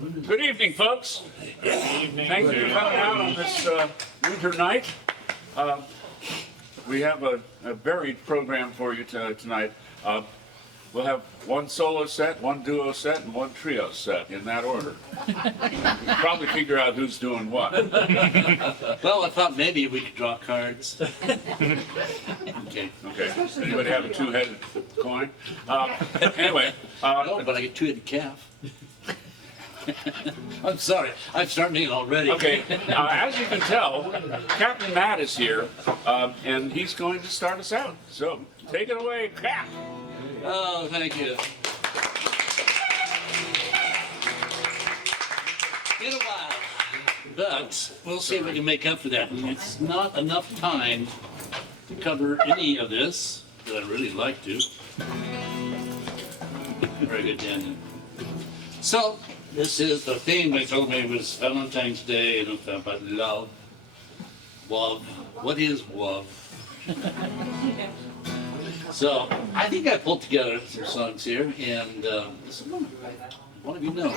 Good evening, folks. Thank you for coming out on this winter night. We have a varied program for you tonight. We'll have one solo set, one duo set, and one trio set in that order. We'll probably figure out who's doing what. Well, I thought maybe we could draw cards. Okay. Anybody have a two-headed coin? Anyway. No, but I get two-headed calf. I'm sorry, I'm starting it already. Okay, as you can tell, Captain Matt is here, and he's going to start us out. So, take it away, Cap. Oh, thank you. Been a while, but we'll see if we can make up for that. It's not enough time to cover any of this, but I'd really like to. Very good, Daniel. So, this is the theme they told me was Valentine's Day, and it's about love. Love. What is love? So, I think I pulled together some songs here, and this is one of you know.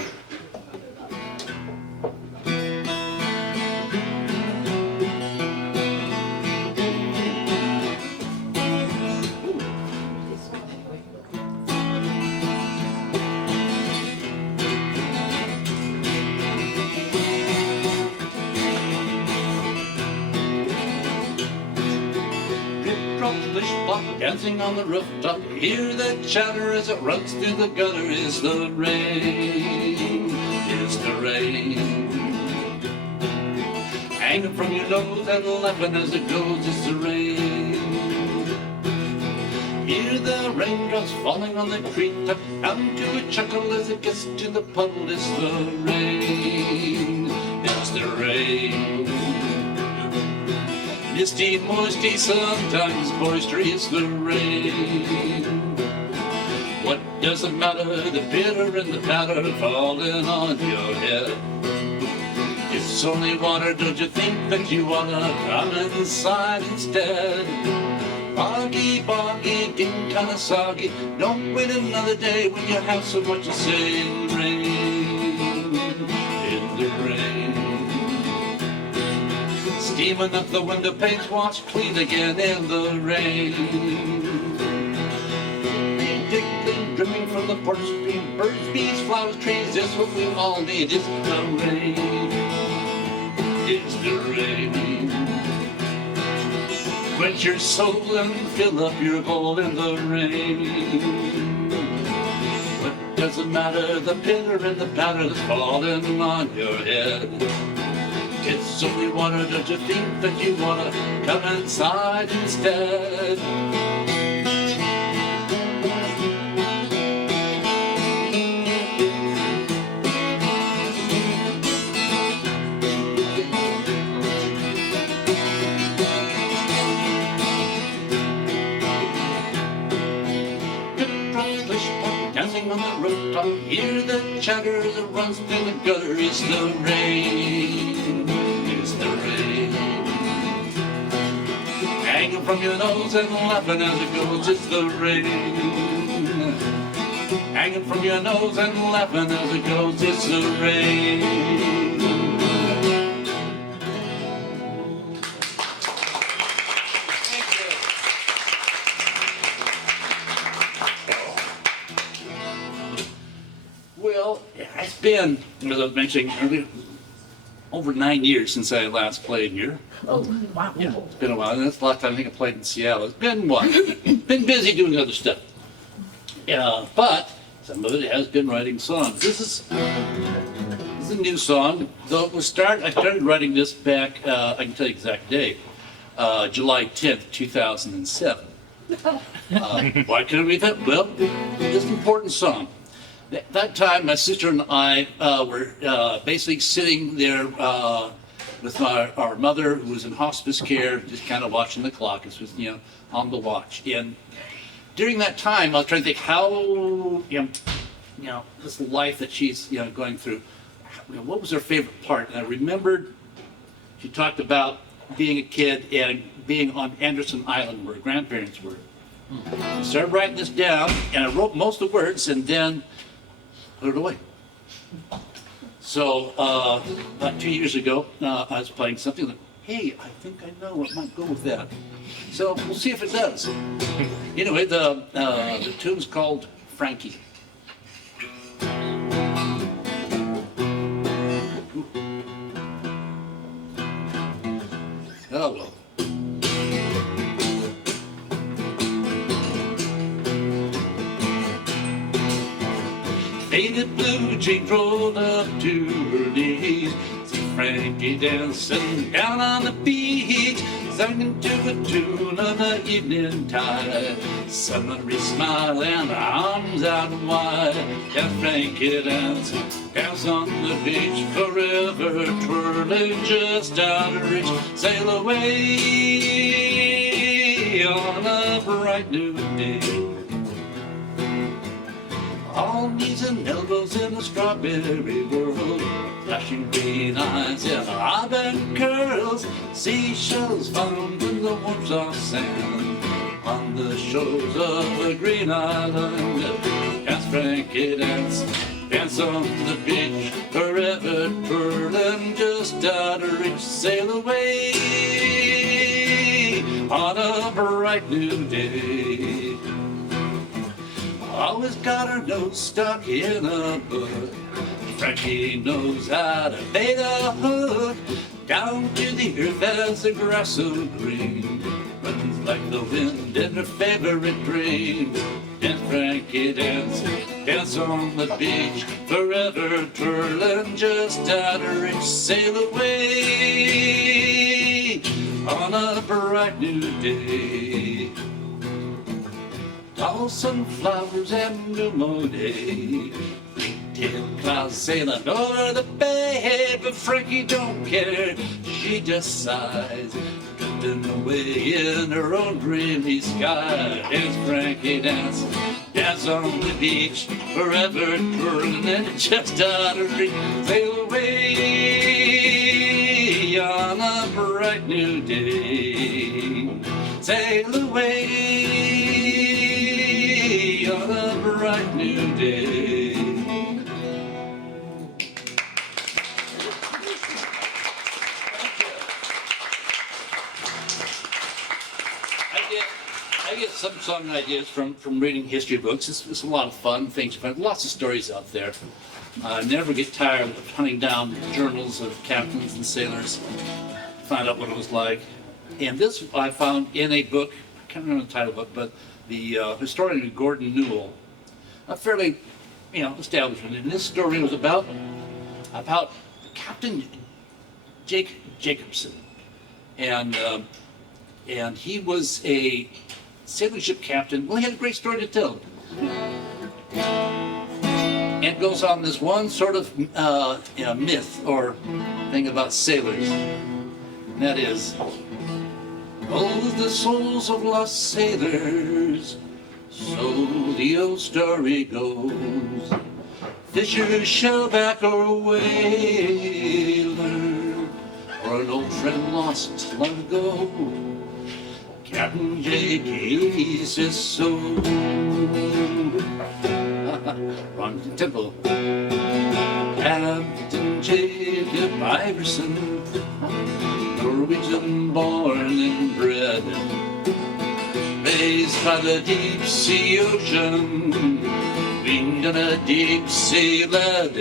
Dancing on the rooftop, hear the chatter as it runs through the gutter. Is the rain, is the rain. Hanging from your nose and laughing as it goes. It's the rain. Hear the raindrops falling on the treetop, down to a chuckle as it gets to the puddle. It's the rain, it's the rain. Misty, moisty, sometimes boisterous, the rain. What does it matter, the pitter and the patter falling on your head? It's only water, don't you think that you wanna come inside instead? Boggy, boggy, getting kinda soggy, don't wait another day when you have so much to say. In the rain, in the rain. Steaming up the window panes, washed clean again in the rain. Tickling, dripping from the porch screen, birds, bees, flowers, trees, just what we all need. It's the rain, it's the rain. Quench your soul and fill up your bowl in the rain. What does it matter, the pitter and the patter that's falling on your head? It's only water, don't you think that you wanna come inside instead? Dancing on the rooftop, hear the chatter as it runs through the gutter. It's the rain, it's the rain. Hanging from your nose and laughing as it goes. It's the rain. Hanging from your nose and laughing as it goes. It's the rain. Well, it's been, as I was mentioning earlier, over 9 years since I last played here. Oh, wow. Yeah, it's been a while. That's the last time I think I played in Seattle. It's been what? Been busy doing other stuff. Yeah, but some of it has been writing songs. This is a new song. Though I started writing this back, I can tell you the exact date, July 10th, 2007. Why can I read that? Well, it's an important song. That time, my sister and I were basically sitting there with our mother, who was in hospice care, just kind of watching the clock. It was, on the watch. And during that time, I was trying to think how, this life that she's, going through, what was her favorite part? And I remembered she talked about being a kid and being on Anderson Island, where her grandparents were. I started writing this down, and I wrote most of the words, and then put it away. So about 2 years ago, I was playing something like, hey, I think I know what might go with that. So we'll see if it does. Anyway, the tune's called Frankie. Oh well. Faded blue jeans rolled up to her knees. See Frankie dancing down on the beach, singing to a tune of the evening tide. Summery smile and arms out wide. Yeah, Frankie dancing, dance on the beach, forever twirling just out of reach. Sail away on a bright new day. All knees and elbows in the strawberry world, flashing green eyes and auburn curls, seashells found in the warm soft sand on the shores of the green island. Dance, Frankie, dance, dance on the beach, forever twirling just out of reach. Sail away on a bright new day. Always got her nose stuck in a book. Frankie knows how to bait a hook down to the earth as the grass so green runs like the wind in her favorite dreams. Dance, Frankie, dance, dance on the beach, forever twirling just out of reach. Sail away on a bright new day. Tall sunflowers and new monet, big-tailed clouds sailing over the bay, but Frankie don't care, she just sighs, drifting away in her own dreamy sky. Dance, Frankie, dance, dance on the beach, forever twirling and just out of reach. Sail away on a bright new day. Sail away on a bright new day. I get some song ideas from reading history books. It's a lot of fun things. Lots of stories out there. I never get tired of hunting down journals of captains and sailors to find out what it was like. And this I found in a book, I can't remember the title of it, but the historian Gordon Newell, a fairly, established one. And this story was about Captain Jake Jacobson, and he was a sailing ship captain. Well, he had a great story to tell. And it goes on this one sort of myth or thing about sailors, and that is, oh, the souls of lost sailors, so the old story goes. Fisher, shellback, or whaler, or an old friend lost long ago. Captain Jake, he says so. Wrong tempo. Captain Jacob Iverson, Norwegian born and bred, raised by the deep sea ocean, winged in a deep sea lead.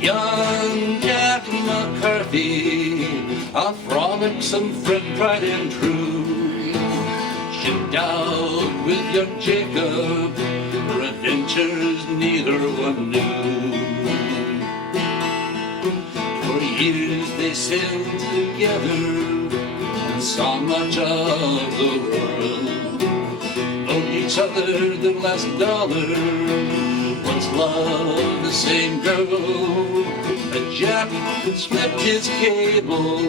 Young Jack McCarthy, a frolicsome friend, tried and true, shipped out with young Jacob for adventures neither one knew. For years they sailed together and saw much of the world, owed each other their last dollar, once loved the same girl. But Jack slipped his cable,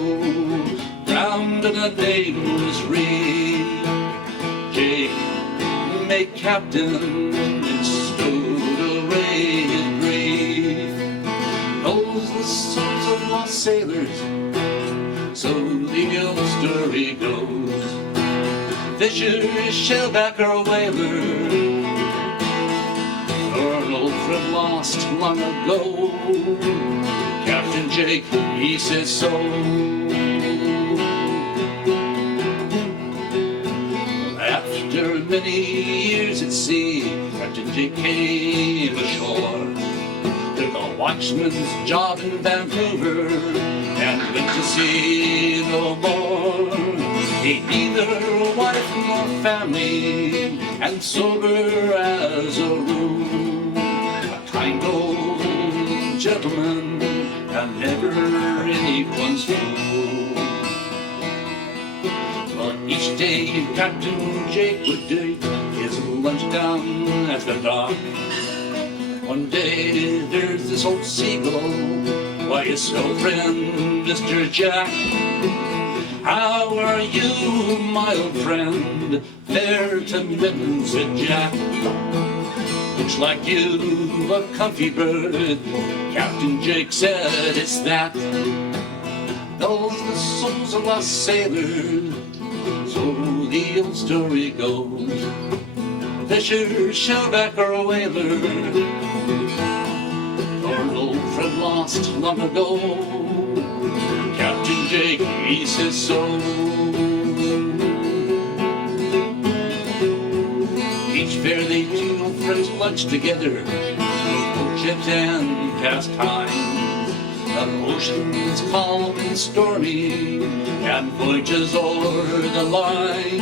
drowned in a nameless reef. Jake made captain and stowed away his grief. Knows the souls of lost sailors, so the old story goes. Fisher, shellback, or whaler, or an old friend lost long ago. Captain Jake, he says so. After many years at sea, Captain Jake came ashore. Took a watchman's job in Vancouver and went to sea no more. He'd neither wife nor family, and sober as a rule. A kind old gentleman, and never anyone's fool. But each day Captain Jake would take his lunch down at the dock. One day there's this old seagull, why his old friend Mr. Jack. How are you, my old friend? Fair to middling, said Jack. Looks like you a comfy bird. Captain Jake said it's that. Those the souls of lost sailors, so the old story goes. Fisher, shellback, or a whaler, or an old friend lost long ago. Captain Jake, he says so. Each fair they two old friends lunch together, old ships and past time. The ocean's calm and stormy, and voyages o'er the line.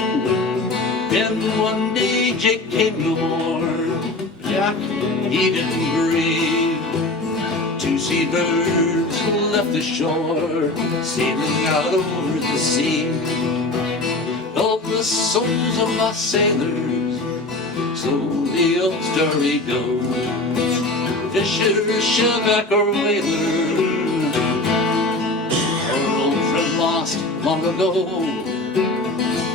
Then one day Jake came no more. Jack, he didn't breathe. Two seabirds left the shore, sailing out over the sea. All the souls of lost sailors, so the old story goes. Fisher, shellback, or whaler, our old friend lost long ago.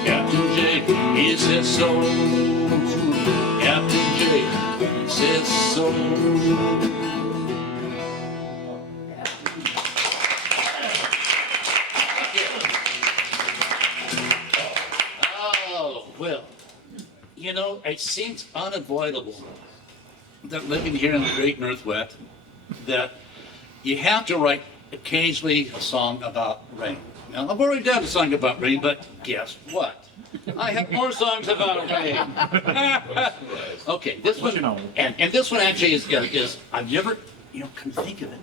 Captain Jake, he says so. Captain Jake, he says so. Oh, well, you know, it seems unavoidable that living here in the Great Northwest, that you have to write occasionally a song about rain. Now, I've already done a song about rain, but guess what? I have more songs about rain. Okay, this one, and this one actually is I've never, can think of it.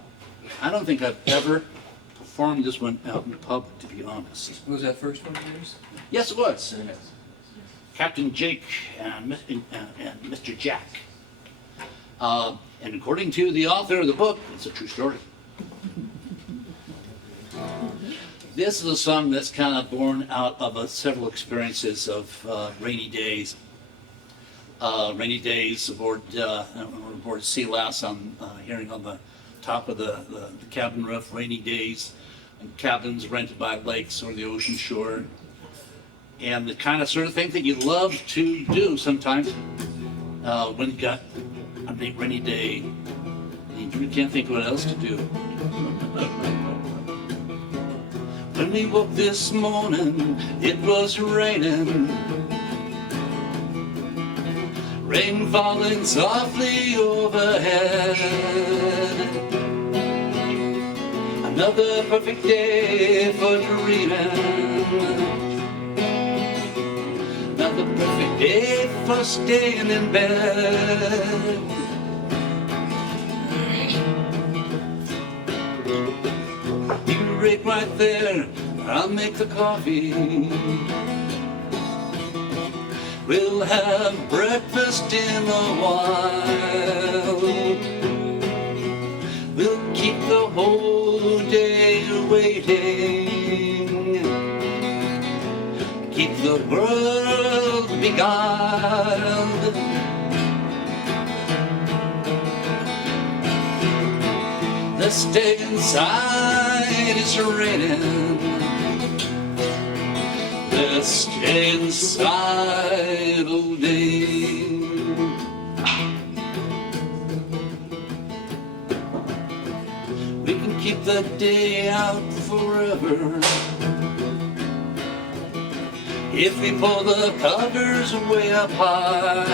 I don't think I've ever performed this one out in public, to be honest. Was that first one yours? Yes, it was. Captain Jake and Mr. Jack. And according to the author of the book, it's a true story. This is a song that's kind of born out of several experiences of rainy days. Rainy days aboard Sea Lass, on hearing on the top of the cabin roof, rainy days, and cabins rented by lakes or the ocean shore. And the kind of sort of thing that you love to do sometimes when you got a big rainy day. You can't think what else to do. When we woke this morning, it was raining. Rain falling softly overhead. Another perfect day for dreaming. Another perfect day for staying in bed. Break right there, I'll make the coffee. We'll have breakfast in a while. We'll keep the whole day waiting. Keep the world beguiled. Let's stay inside, it's raining. Let's stay inside all day. We can keep the day out forever if we pull the covers way up high.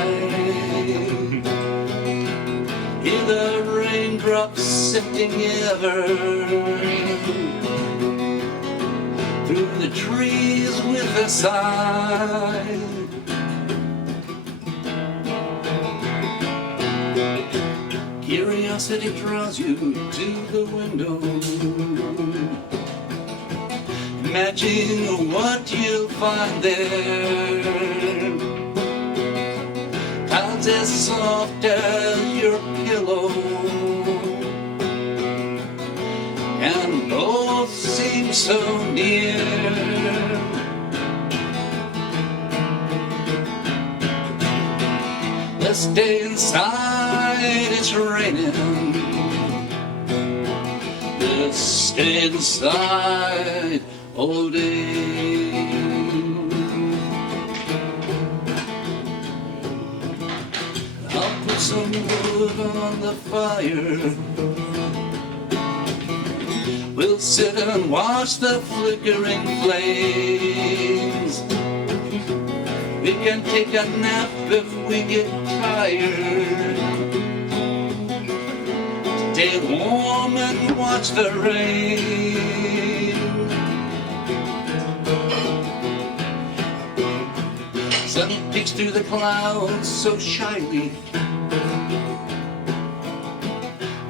the raindrops sifting ever through the trees with a sigh. Curiosity draws you to the window. Imagine what you'll find there. Clouds as soft as your pillow, and both seem so near. Let's stay inside, it's raining. Let's stay inside all day. I'll put some wood on the fire. We'll sit and watch the flickering flames. We can take a nap if we get tired. Stay warm and watch the rain. Sun peeks through the clouds so shyly.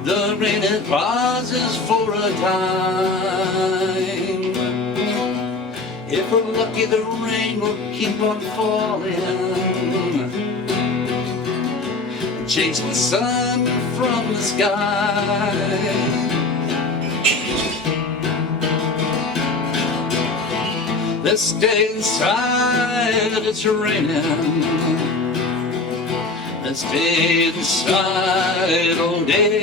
The rain it pauses for a time. If we're lucky, the rain will keep on falling, chase the sun from the sky. Let's stay inside, it's raining. Let's stay inside all day.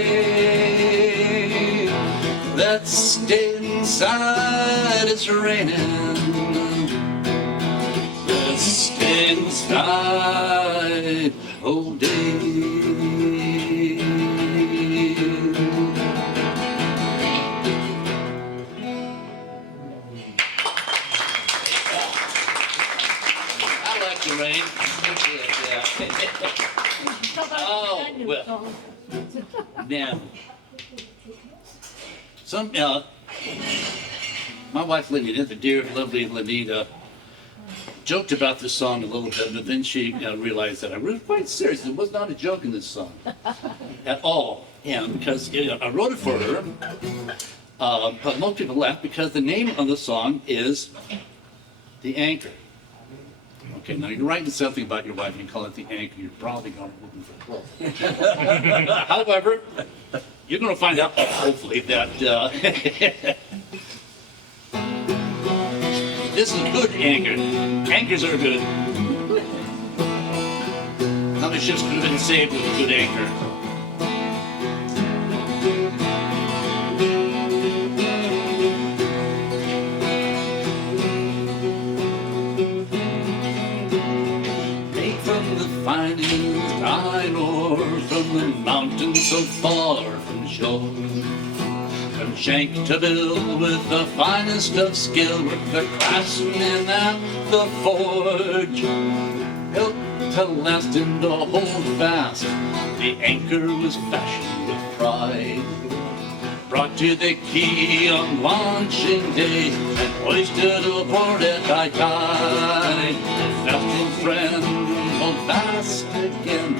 Let's stay inside, it's raining. Let's stay inside all day. I like the rain. Oh, well. Now, my wife Lenita, the dear, lovely Lenita, joked about this song a little bit, but then she realized that I was quite serious. There was not a joke in this song at all. And because I wrote it for her, but most people laugh because the name of the song is The Anchor. Okay, now you're writing something about your wife, you call it The Anchor, you're probably going to looking for clothes. However, you're going to find out, hopefully, that this is good anchor. Anchors are good. How many ships could have been saved with a good anchor? Finest iron ore from the mountains so far from shore. From shank to bill with the finest of skill, work the craftsman at the forge. Built to last and to hold fast, the anchor was fashioned with pride. Brought to the quay on launching day and hoisted aboard at high tide. Faithful friend, hold fast again,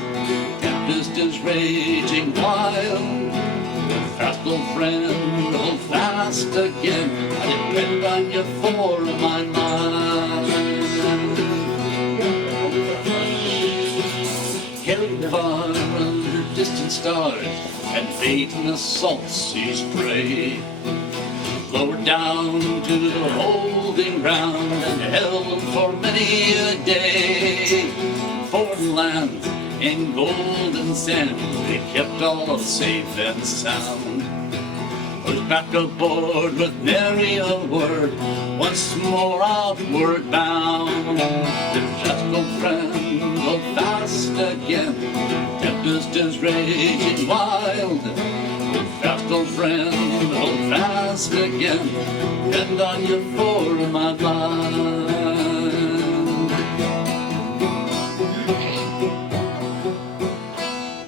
tempest is raging wild. Fast, old friend, hold fast again, I depend on you for my mind. Carried far under distant stars and baiting the salt sea's prey, lowered down to the holding ground and held for many a day. Foreign land in golden sand, they kept all safe and sound. Was back aboard with nary a word, once more outward bound. The just old friend, hold fast again, tempest is raging wild. Fast, old friend, hold fast again, depend on you for my life.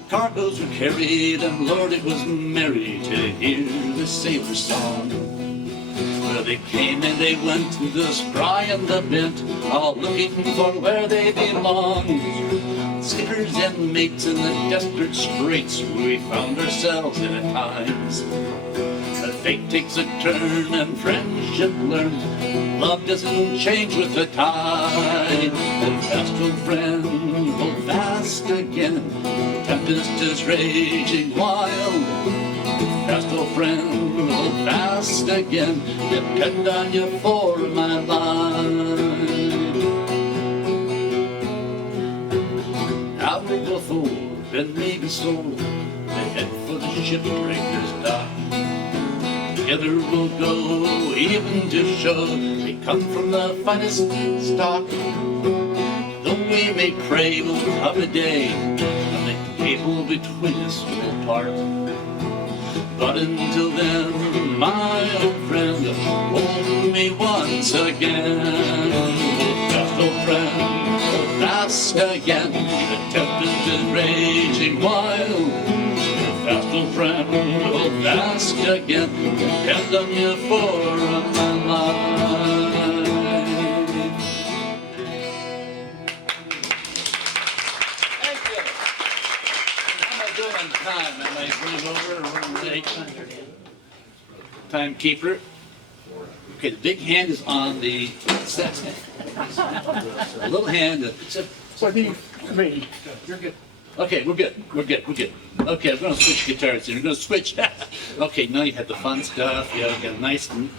Cargo heroes were carried, and Lord, it was merry to hear the sailor song. Well, they came and they went, the spry and the bent, all looking for where they belong. Skippers and mates in the desperate straits we found ourselves in at times. But fate takes a turn and friendship learns. Love doesn't change with the tide. Hold fast, old friend, hold fast again. Tempest is raging wild. Fast, old friend, hold fast again. Depend on you for my life. Out we go forward, and maybe so. They head for the shipbreaker's dock. Together we'll go, even to show we come from the finest stock. Though we may pray, will come a day when the cable between us will part. But until then, my old friend, hold me once again. Just old friend, hold fast again. The tempest is raging wild. Fast, old friend, hold fast again. Depend on you for my life. Thank you. How am I doing on time? Am I running over or running late? Timekeeper. Okay, the big hand is on the set. The little hand. What do you mean? You're good. Okay, we're good. Okay, we're going to switch guitars here. We're going to switch. Okay, now you have the fun stuff. You got nice and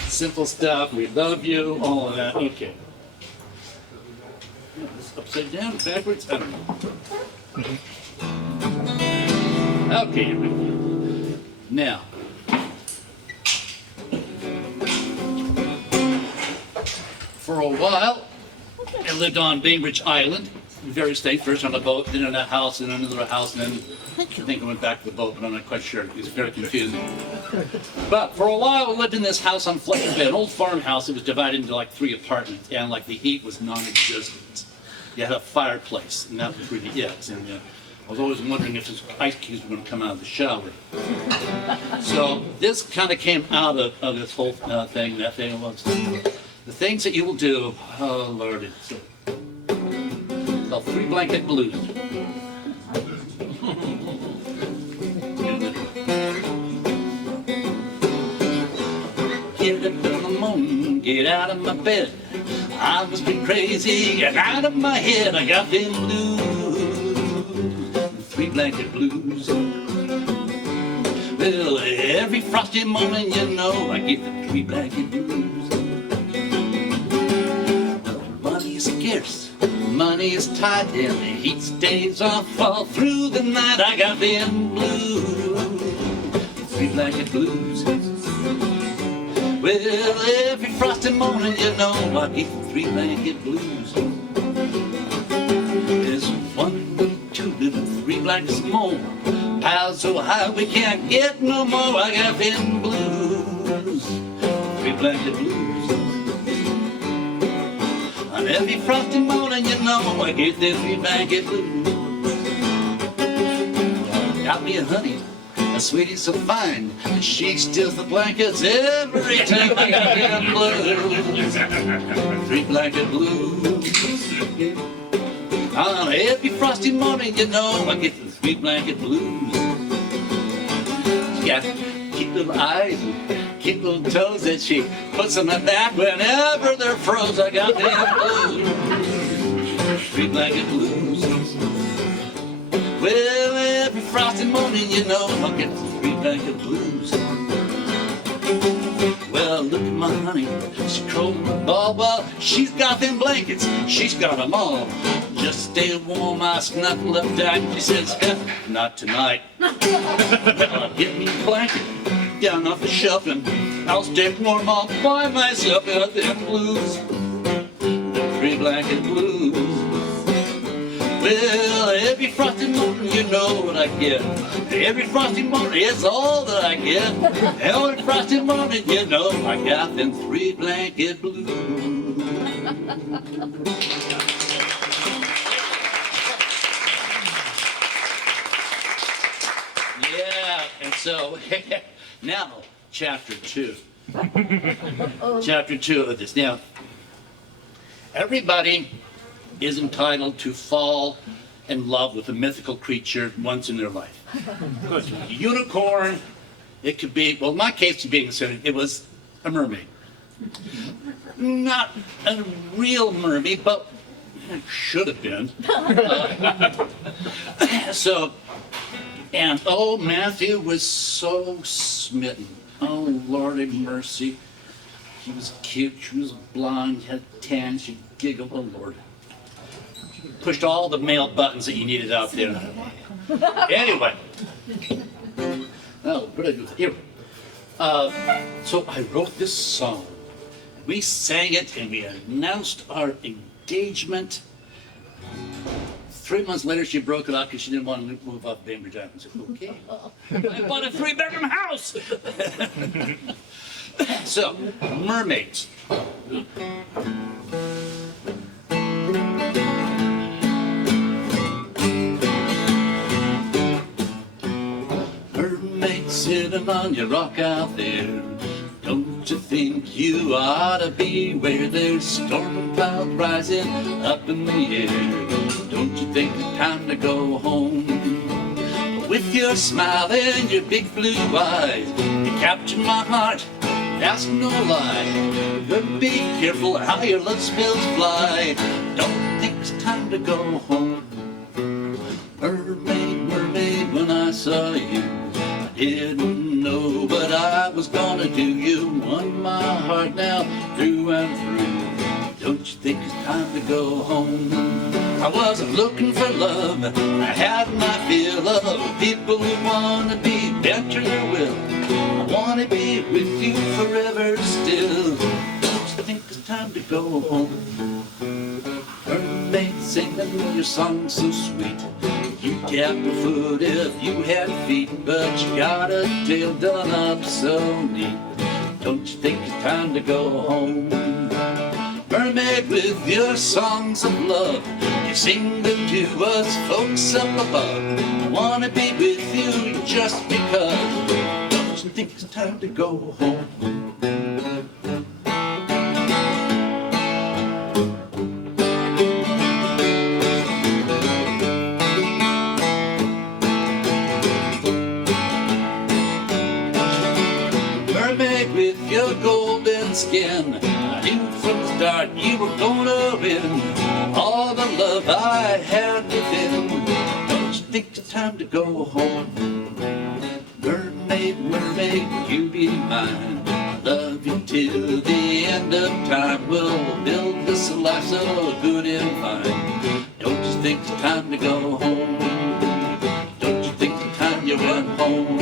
simple stuff. We love you. All of that. Okay. This upside down, backwards. I don't know. Okay, here we go. Now. For a while, I lived on Bainbridge Island. Very safe, first on a boat, then in a house, then another house, and then I think I went back to the boat, but I'm not quite sure. It's very confusing. But for a while, I lived in this house on Fletcher Bay, an old farmhouse. It was divided into like 3 apartments, and like the heat was non-existent. You had a fireplace, and that was really it. And I was always wondering if those ice cubes were going to come out of the shower. So this kind of came out of this whole thing. That thing was the things that you will do. Oh Lord, it's called 3 Blanket Blues. Get up in the morning, get out of my bed. I must be crazy and out of my head. I got them blues, 3 Blanket Blues. Well, every frosty morning, you know, I get the 3 Blanket Blues. Money is scarce, money is tight, and the heat stays off all through the night. I got them blues, 3 Blanket Blues. Well, every frosty morning, you know, I get the 3 Blanket Blues. There's 1 little, 2 little, 3 blankets more. Piles so high we can't get no more. I got them blues, 3 Blanket Blues. On every frosty morning, you know, I get them 3 Blanket Blues. Got me a honey, a sweetie so fine, and she steals the blankets every time. I got them blues, 3 Blanket Blues. On every frosty morning, you know, I get the 3 Blanket Blues. She got cute little eyes and cute little toes that she puts on my back whenever they're froze. I got them blues, 3 Blanket Blues. Well, every frosty morning, you know, I get the 3 Blanket Blues. Well, look at my honey, she curled my ball. Well, she's got them blankets, she's got them all. Just stay warm, I snuggle up tight. She says, not tonight. Well, get me a blanket down off the shelf, and I'll stay warm all by myself. Got them blues, the 3 Blanket Blues. Well, every frosty morning, you know what I get. Every frosty morning, it's all that I get. Every frosty morning, you know, I got them 3 Blanket Blues. So now, chapter 2. Chapter 2 of this. Now, everybody is entitled to fall in love with a mythical creature once in their life. A unicorn, it could be, well, in my case, being considered, it was a mermaid. Not a real mermaid, but it should have been. And oh, Matthew was so smitten. Oh, Lordy mercy. He was cute, she was blonde, had tan, she giggled, oh Lord. Pushed all the male buttons that you needed out there. Anyway. Oh, what did I do? Here. So I wrote this song. We sang it and we announced our engagement. 3 months later, she broke it up because she didn't want to move off Bainbridge Island. I said, okay. I bought a 3-bedroom house. So, mermaids. Mermaid sitting on your rock out there. Don't you think you ought to be where there's storm clouds rising up in the air? Don't you think it's time to go home? With your smile and your big blue eyes, you captured my heart, that's no lie. But be careful how your love spills fly. Don't think it's time to go home. Mermaid, mermaid, when I saw you, I didn't know, but I was gonna do you. Won my heart now, through and through. Don't you think it's time to go home? I wasn't looking for love, I had my fill of people who wanna be bent to their will. I wanna be with you forever still. Don't you think it's time to go home? Mermaid singing your song so sweet. You tap a foot if you had feet, but you got a tail done up so neat. Don't you think it's time to go home? Mermaid, with your songs of love, you sing them to us folks up above. I wanna be with you just because. Don't you think it's time to go home? Mermaid, with your golden skin, I knew from the start you were gonna win all the love I had within. Don't you think it's time to go home? Mermaid, mermaid, you be mine. I love you till the end of time. We'll build this life so good and fine. Don't you think it's time to go home? Don't you think it's time you went home?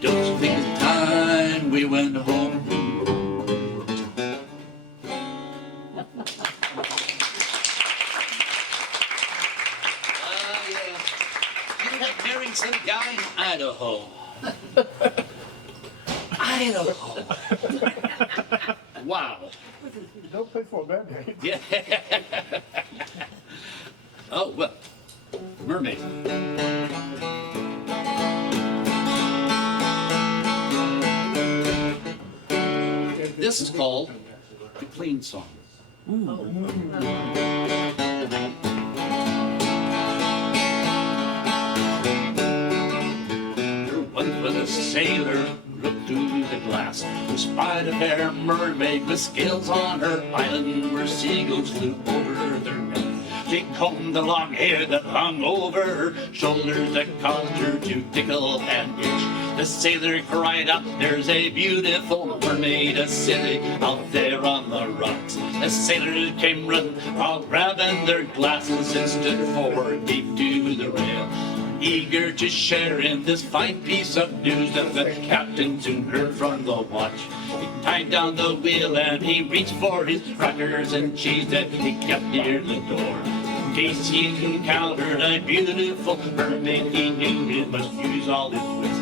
Don't you think it's time we went home? Married some guy in Idaho. Idaho. Wow. Don't play for a bad day. Yeah. Oh, well, mermaid. This is called the clean song. Once was a sailor looked through the glass, who spied a fair mermaid with scales on her island, where seagulls flew over their neck. She combed the long hair that hung over her shoulders, that caused her to tickle and itch. The sailor cried out, "There's a beautiful mermaid a-sitting out there on the rocks." The sailors came running, all grabbing their glasses, and stood 4 deep to the rail, eager to share in this fine piece of news that the captain soon heard from the watch. He tied down the wheel and he reached for his crackers and cheese that he kept near the door. In case he encountered a beautiful mermaid, he knew he must use all his wits.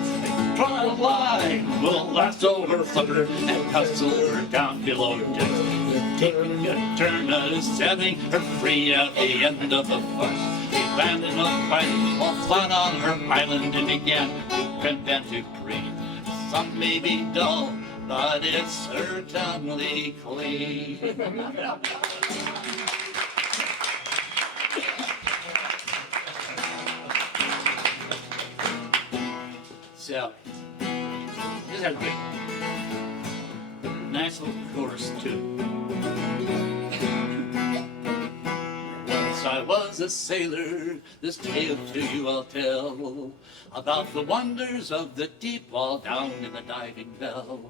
Try to lie, will lasso her, flip her, and hustle her down below decks. Taking a turn at setting her free at the end of the farce, he landed on fire while flat on her island and began to print and to cream. Some may be dull, but it's certainly clean. So, this is great. Nice little chorus too. Once I was a sailor, this tale to you I'll tell, about the wonders of the deep while down in the diving bell.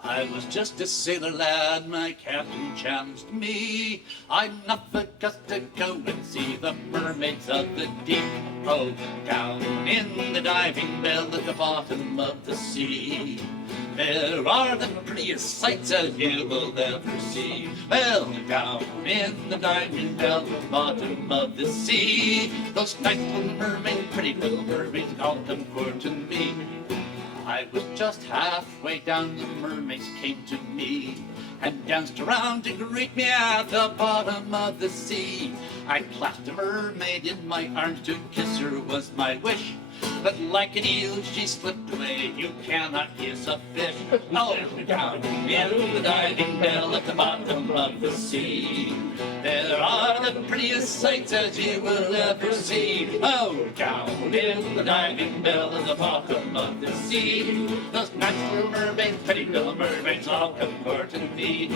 I was just a sailor lad, my captain challenged me. I'm not the gust to go and see the mermaids of the deep. Oh, down in the diving bell at the bottom of the sea. There are the prettiest sights as you will ever see. Well, down in the diving bell at the bottom of the sea. Those nice little mermaids, pretty little mermaids, called them courting me. I was just halfway down, the mermaids came to me and danced around to greet me at the bottom of the sea. I clasped a mermaid in my arms, to kiss her was my wish. But like an eel she slipped away, you cannot kiss a fish. Oh, down in the diving bell at the bottom of the sea. There are the prettiest sights as you will ever see. Oh, down in the diving bell at the bottom of the sea. Those nice little mermaids, pretty little mermaids, all come courting me.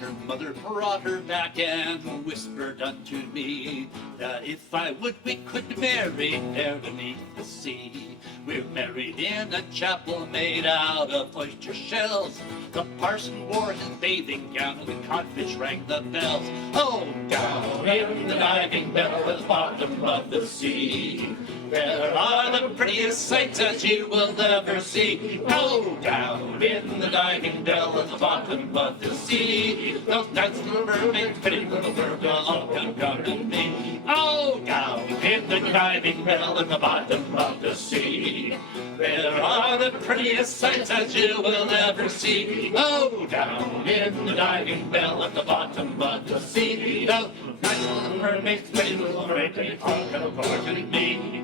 Her mother brought her back and whispered unto me that if I would, we could marry there beneath the sea. We're married in a chapel made out of oyster shells. The parson wore his bathing gown and the codfish rang the bells. Oh, down in the diving bell at the bottom of the sea. There are the prettiest sights as you will ever see. Oh, down in the diving bell at the bottom of the sea. Those nice little mermaids, pretty little mermaids, all come to me. Oh, down in the diving bell at the bottom of the sea. There are the prettiest sights as you will ever see. Oh, down in the diving bell at the bottom of the sea. Those nice little mermaids, pretty little mermaids, all come to me.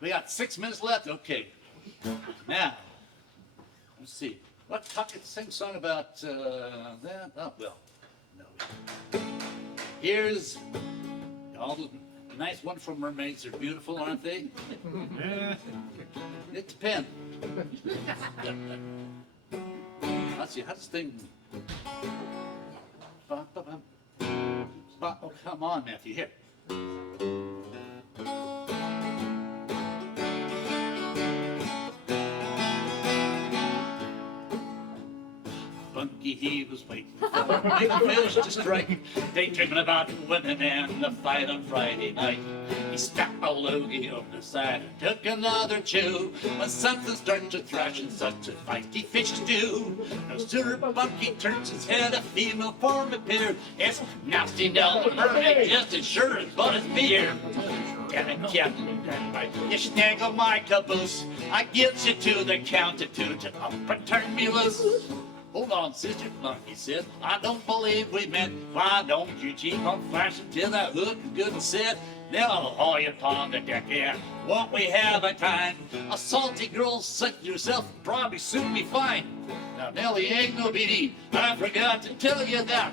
We got 6 minutes left. Okay. Now, let's see. What could sing a song about that? Oh, well, no. Here's all the nice, wonderful mermaids. They're beautiful, aren't they? It depends. Let's see. How's this thing? Oh, come on, Matthew. Here. Bunky, he was waiting for a big fish to strike, daydreaming about women and the fight on Friday night. He stuck a loogie over the side and took another chew. When something started to thrash in such a feisty fish stew, no sooner Bunky turns his head, a female form appeared. It's nasty Nell the mermaid, just as sure as but his beard. Damn it, Captain, you snaggle my caboose. I gives you to the counter-toot up and turn me loose. Hold on, sister, Bunky said, I don't believe we met. Why don't you keep on flashing till that hook is good and set? Then I'll haul you upon the deck, yeah. Won't we have a time? A salty girl such as yourself will probably soon be fine. Now, Nellie ain't no BD. I forgot to tell you that.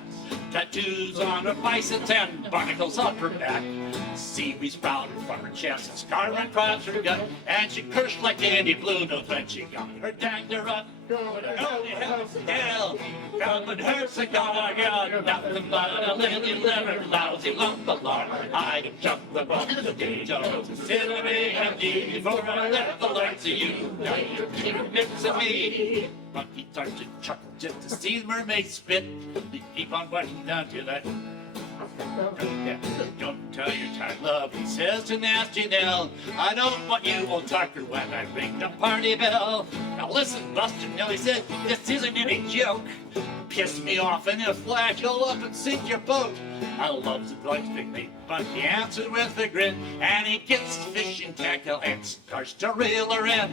Tattoos on her biceps and barnacles up her back. Seaweed sprouted from her chest and scarlet across her gut. And she cursed like Dandy Blue Nose when she got her dagger up. Go to hell, come and her cigar, got nothing but a lily liver, lousy lump of lard. I can jump the boat to the gauge, sit on me and deep before I let the lights of you. Now you're keeping bits of me. Bunky starts to chuckle just to see the mermaid spit. They keep on watching down to that. Don't tell your tired love, he says to Nasty Nell. I don't want you old talker when I ring the party bell. Now listen, Buster, Nellie said, this isn't any joke. Piss me off and in a flash you'll up and sink your boat. I love the likes picnic, but he answers with a grin, and he gets his fishing tackle and starts to reel her in.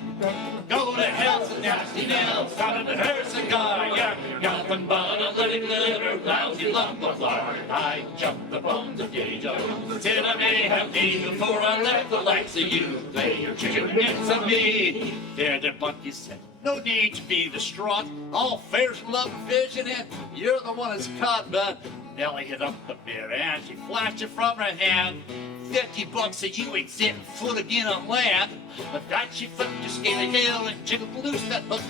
Go to hell, said Nasty Nell, found her cigar, yeah, got nothing but a living liver, lousy lump of lard. I jumped the bones of Giddy Jones. Said I may have need before I left the likes of you. Lay your chicken bits on me. There, Bunky said, no need to be distraught. All fair's love fishing it. You're the one that's caught, but Nellie hit up the beer and she flashed it from her hand. $50 that you ain't setting foot again on land. But that she flipped her scaly tail and jiggled loose that hook.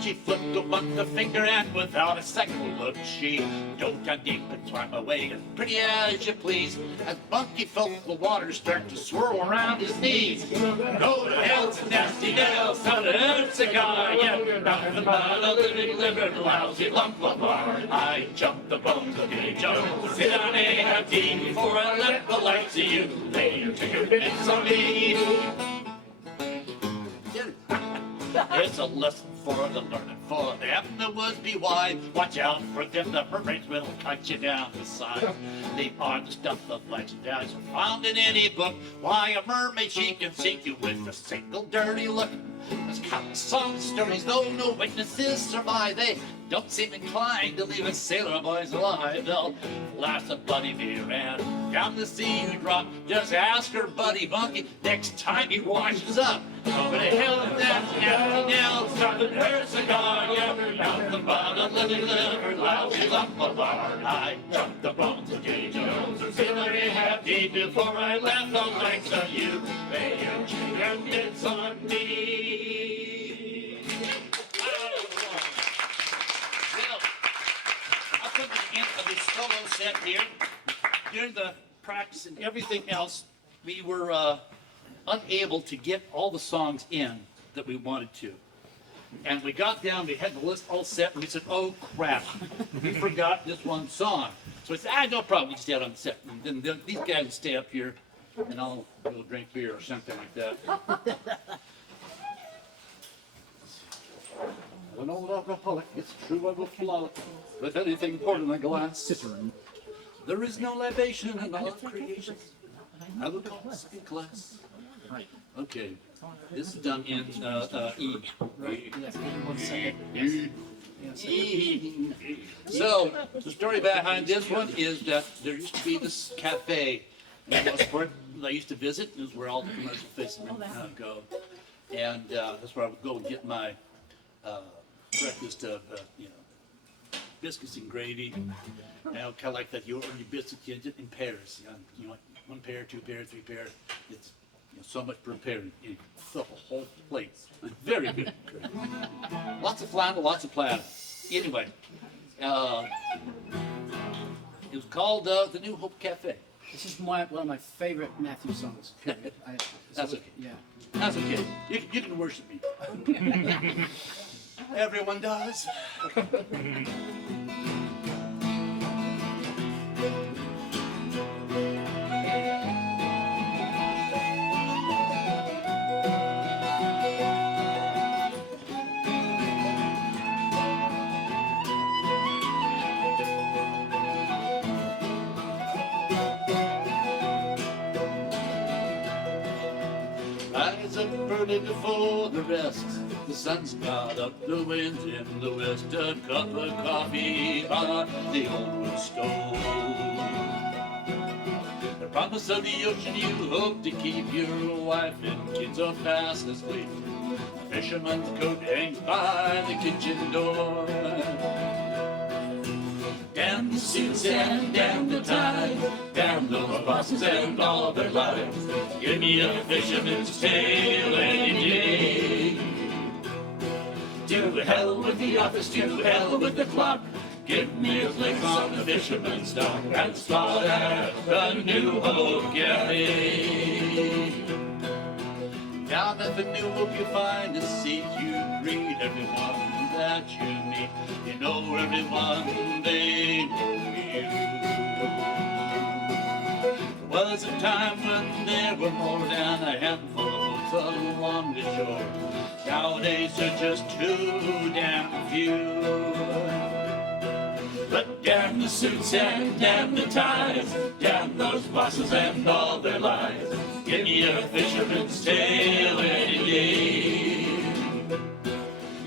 She flipped a buck the finger and without a second look she dove down deep and swam away as pretty as you please. As Bunky felt the water start to swirl around his knees. Go to hell's a nasty nail, son of a cigar. Yeah, nothing but a living liver, lousy lump of lard. I jumped the bones of Giddy Jones. Said I may have tea before I left the likes of you. Lay your chicken bits on me. It's a lesson for the learning, for them that would be wise. Watch out for them, the mermaids will cut you down the side. They are the stuff of legendaries found in any book. Why, a mermaid, she can sink you with a single dirty look. There's countless songs, stories, though no witnesses survive. They don't seem inclined to leave us sailor boys alive. They'll blast a bloody beer and down the sea you drop. Just ask her buddy Bunky next time he washes up. Over the hill and that nasty nail, stopping her cigar. Yeah, nothing but a living liver, lousy lump of lard. I jumped the bones of Giddy Jones and said I may have tea before I left the likes of you. Lay your chicken bits on me. Well, up at the end of this solo set here, during the practice and everything else, we were unable to get all the songs in that we wanted to. And we got down, we had the list all set, and we said, oh crap, we forgot this one song. So we said, no problem, we stay out on the set. And then these guys will stay up here, and I'll go drink beer or something like that. I'm an old alcoholic, it's true I will flout, but anything poured in a glass. There is no libation in all creation. I will call this a class. Okay, this is done in E. So, the story behind this one is that there used to be this cafe in Westport that I used to visit. It was where all the commercial fishermen go. And that's where I would go and get my breakfast of, biscuits and gravy. Kind of like that, you order your biscuits in pairs. You want 1 pair, 2 pair, 3 pair. It's so much per pair. You fill a whole plate. Very good. Lots of flannel, lots of plaid. Anyway, it was called the New Hope Cafe. This is one of my favorite Matthew songs. Period. That's okay. Yeah. That's okay. You can worship me. Everyone does. Rise up early before the rest. The sun's got up, the wind's in the west. A cup of coffee on the old wood stove. The promise of the ocean you hope to keep your wife and kids so fast asleep. The fisherman's coat hangs by the kitchen door. Damn the suits and damn the ties, damn those bosses and all their lives. Give me a fisherman's tale any day. To hell with the office, to hell with the clock. Give me a place on the fisherman's dock and start at the New Hope Cafe. Down at the New Hope you find a seat, you greet everyone that you meet. You know everyone, they know you. There was a time when there were more than a handful of boats along the shore. Nowadays they're just too damn few. But damn the suits and damn the ties, damn those bosses and all their lies. Give me a fisherman's tale any day.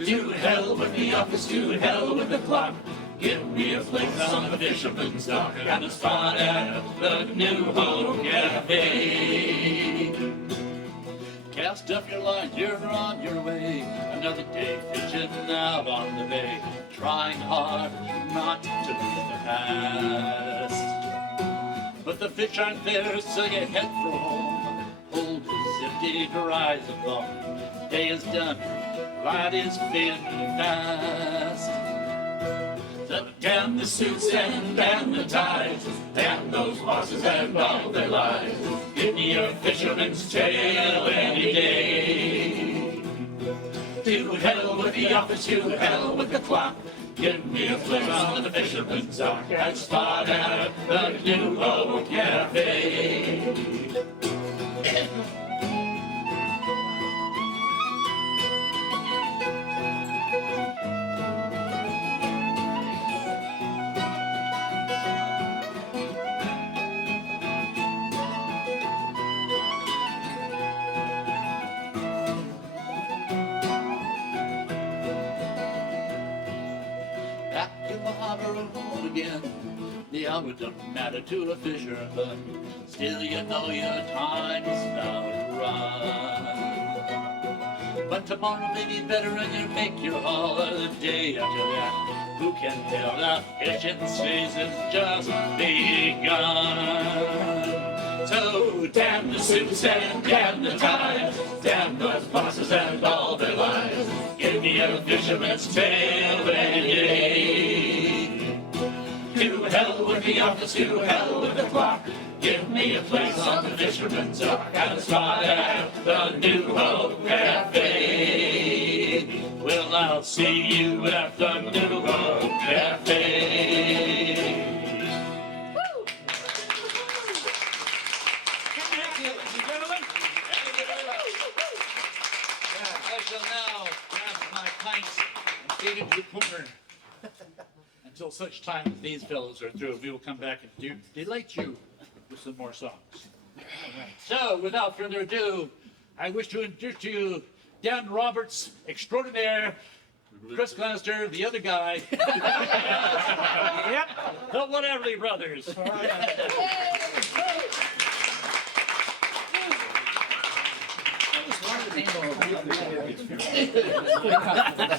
To hell with the office, to hell with the clock. Give me a place on the fisherman's dock. I got a spot at the New Hope Cafe. Cast up your lines, you're on your way. Another day fishing out on the bay, trying hard not to lose the past. But the fish aren't there, so you head for home. Hold is empty, your eyes are gone. Day is done, light is fading fast. So damn the suits and damn the ties, damn those bosses and all their lies. Give me a fisherman's tale any day. To hell with the office, to hell with the clock. Give me a place on the fisherman's dock and spot at the New Hope Cafe. Back in the harbor and home again. The hour don't matter to a fisherman. Still you know your time is now to run. But tomorrow may be better and you'll make your haul. The day after that, who can tell? The fishing season's just begun. So damn the suits and damn the ties, damn those bosses and all their lies. Give me a fisherman's tale any day. To hell with the office, to hell with the clock. Give me a place on the fisherman's dock and a spot at the New Hope Cafe. Well, I'll see you at the New Hope Cafe. Thank you, ladies and gentlemen. I shall now grab my pints and fade into the corner until such time as these fellows are through. We will come back and delight you with some more songs. So, without further ado, I wish to introduce to you Dan Roberts, extraordinaire, Chris Glenister, the other guy. Yep, the Whateverly Brothers.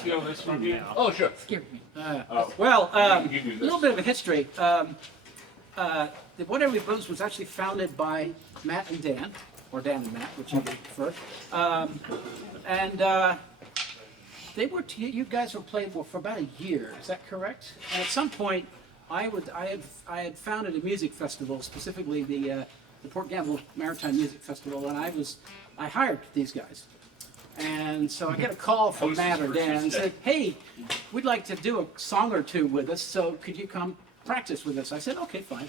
Steal this from you? Oh, sure. Well, a You do this. little bit of a history. The Whateverly Brothers was actually founded by Matt and Dan, or Dan and Matt, whichever you prefer. They were you guys were playing for about a year. Is that correct? And at some point, I had founded a music festival, specifically the Port Gamble Maritime Music Festival, and I hired these guys. And so I get a call from Matt or Dan and said, "Hey, we'd like to do a song or two with us, so could you come practice with us?" I said, "Okay, fine."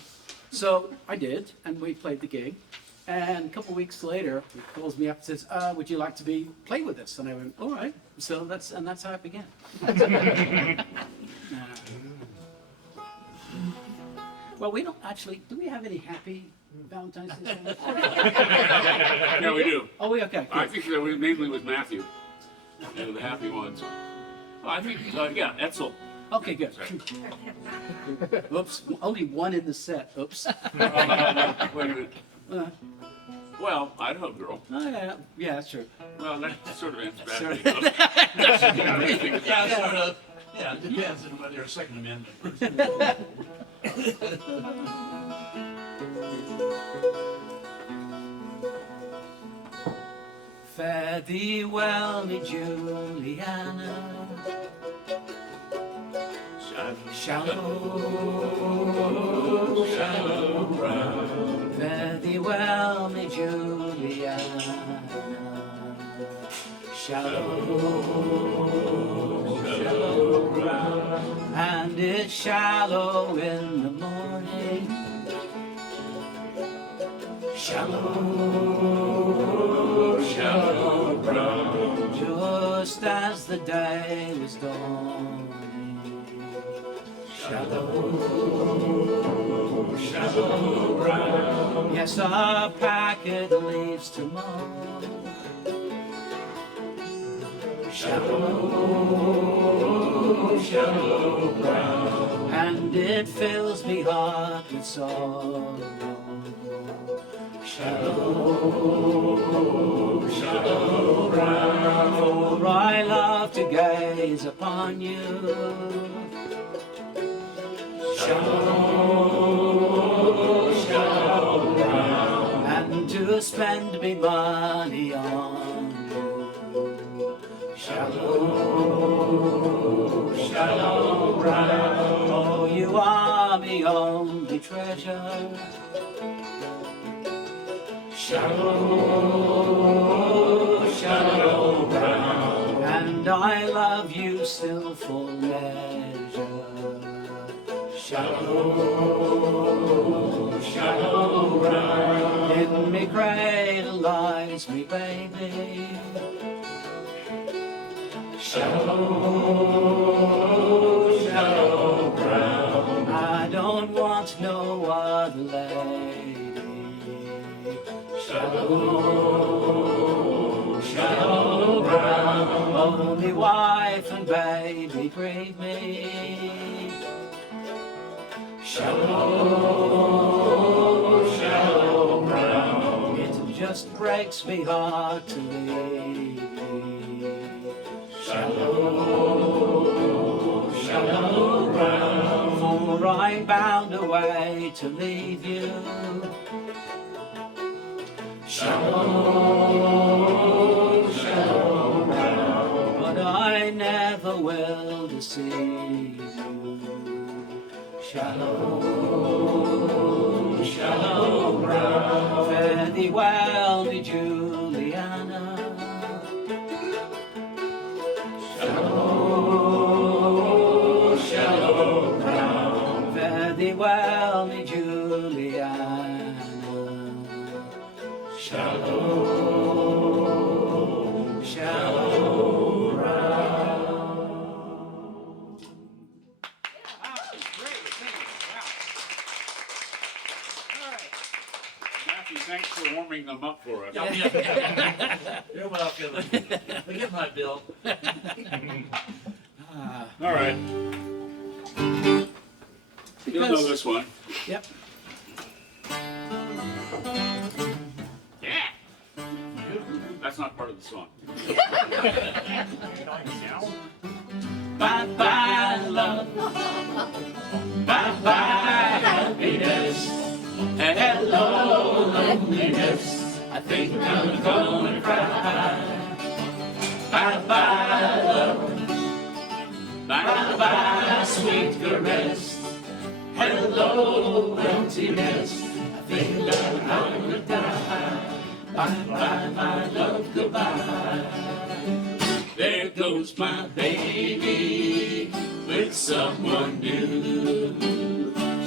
So I did, and we played the gig. And a couple weeks later, he calls me up and says, "Would you like to play with us?" And I went, "All right." So that's how it began. Well, we don't actually. Do we have any happy Valentines this year? Yeah, we do. Oh, okay. I think that we mainly with Matthew. They're the happy ones. I think, yeah, Etzel. Okay, good. Oops, only one in the set. Oops. Wait a minute. Well, Idaho girl. Oh, yeah, that's true. Well, that sort of ends Sort badly. of. Yeah, sort of. Yeah, it depends on whether you're Second Amendment. Fare thee well, me Juliana. Shallow, shallow brown. Fare thee well, me Juliana. Shallow, shallow brown. And it's shallow in the morning. Shallow, shallow brown. Just as the day was dawning. Shallow, shallow brown. Yes, our packet leaves tomorrow. Shallow, shallow brown. and it fills me heart with sorrow. Shallow, shallow ground, for I love to gaze upon you. Shallow, shallow ground, and to spend me money on you. Shallow, shallow ground, oh, you are my only treasure. Shallow, shallow ground, and I love you still full measure. Shallow, shallow ground, in me cradle lies me baby. Shallow, shallow ground, I don't want no other lady. Shallow, shallow ground, only wife and baby grieve me. Shallow, shallow ground, it just breaks me heart to leave me. Shallow, shallow ground, for I'm bound away to leave you. Shallow, shallow ground, but I never will deceive you. Shallow, shallow ground, fare thee well, me Juliana. Shallow, shallow ground, fare thee well, me Juliana. Shallow, shallow ground. Wow, great, thank you. Wow. All right. Matthew, thanks for warming them up for us. You're welcome. We get my bill. All right, you'll know this one. Yep. That's not part of the song. Bye bye love, bye bye happiness, hello loneliness, I think I'm gonna cry. Bye bye love, bye bye sweet caress, hello emptiness, I think I'm gonna die. Bye bye my love, goodbye. There goes my baby with someone new.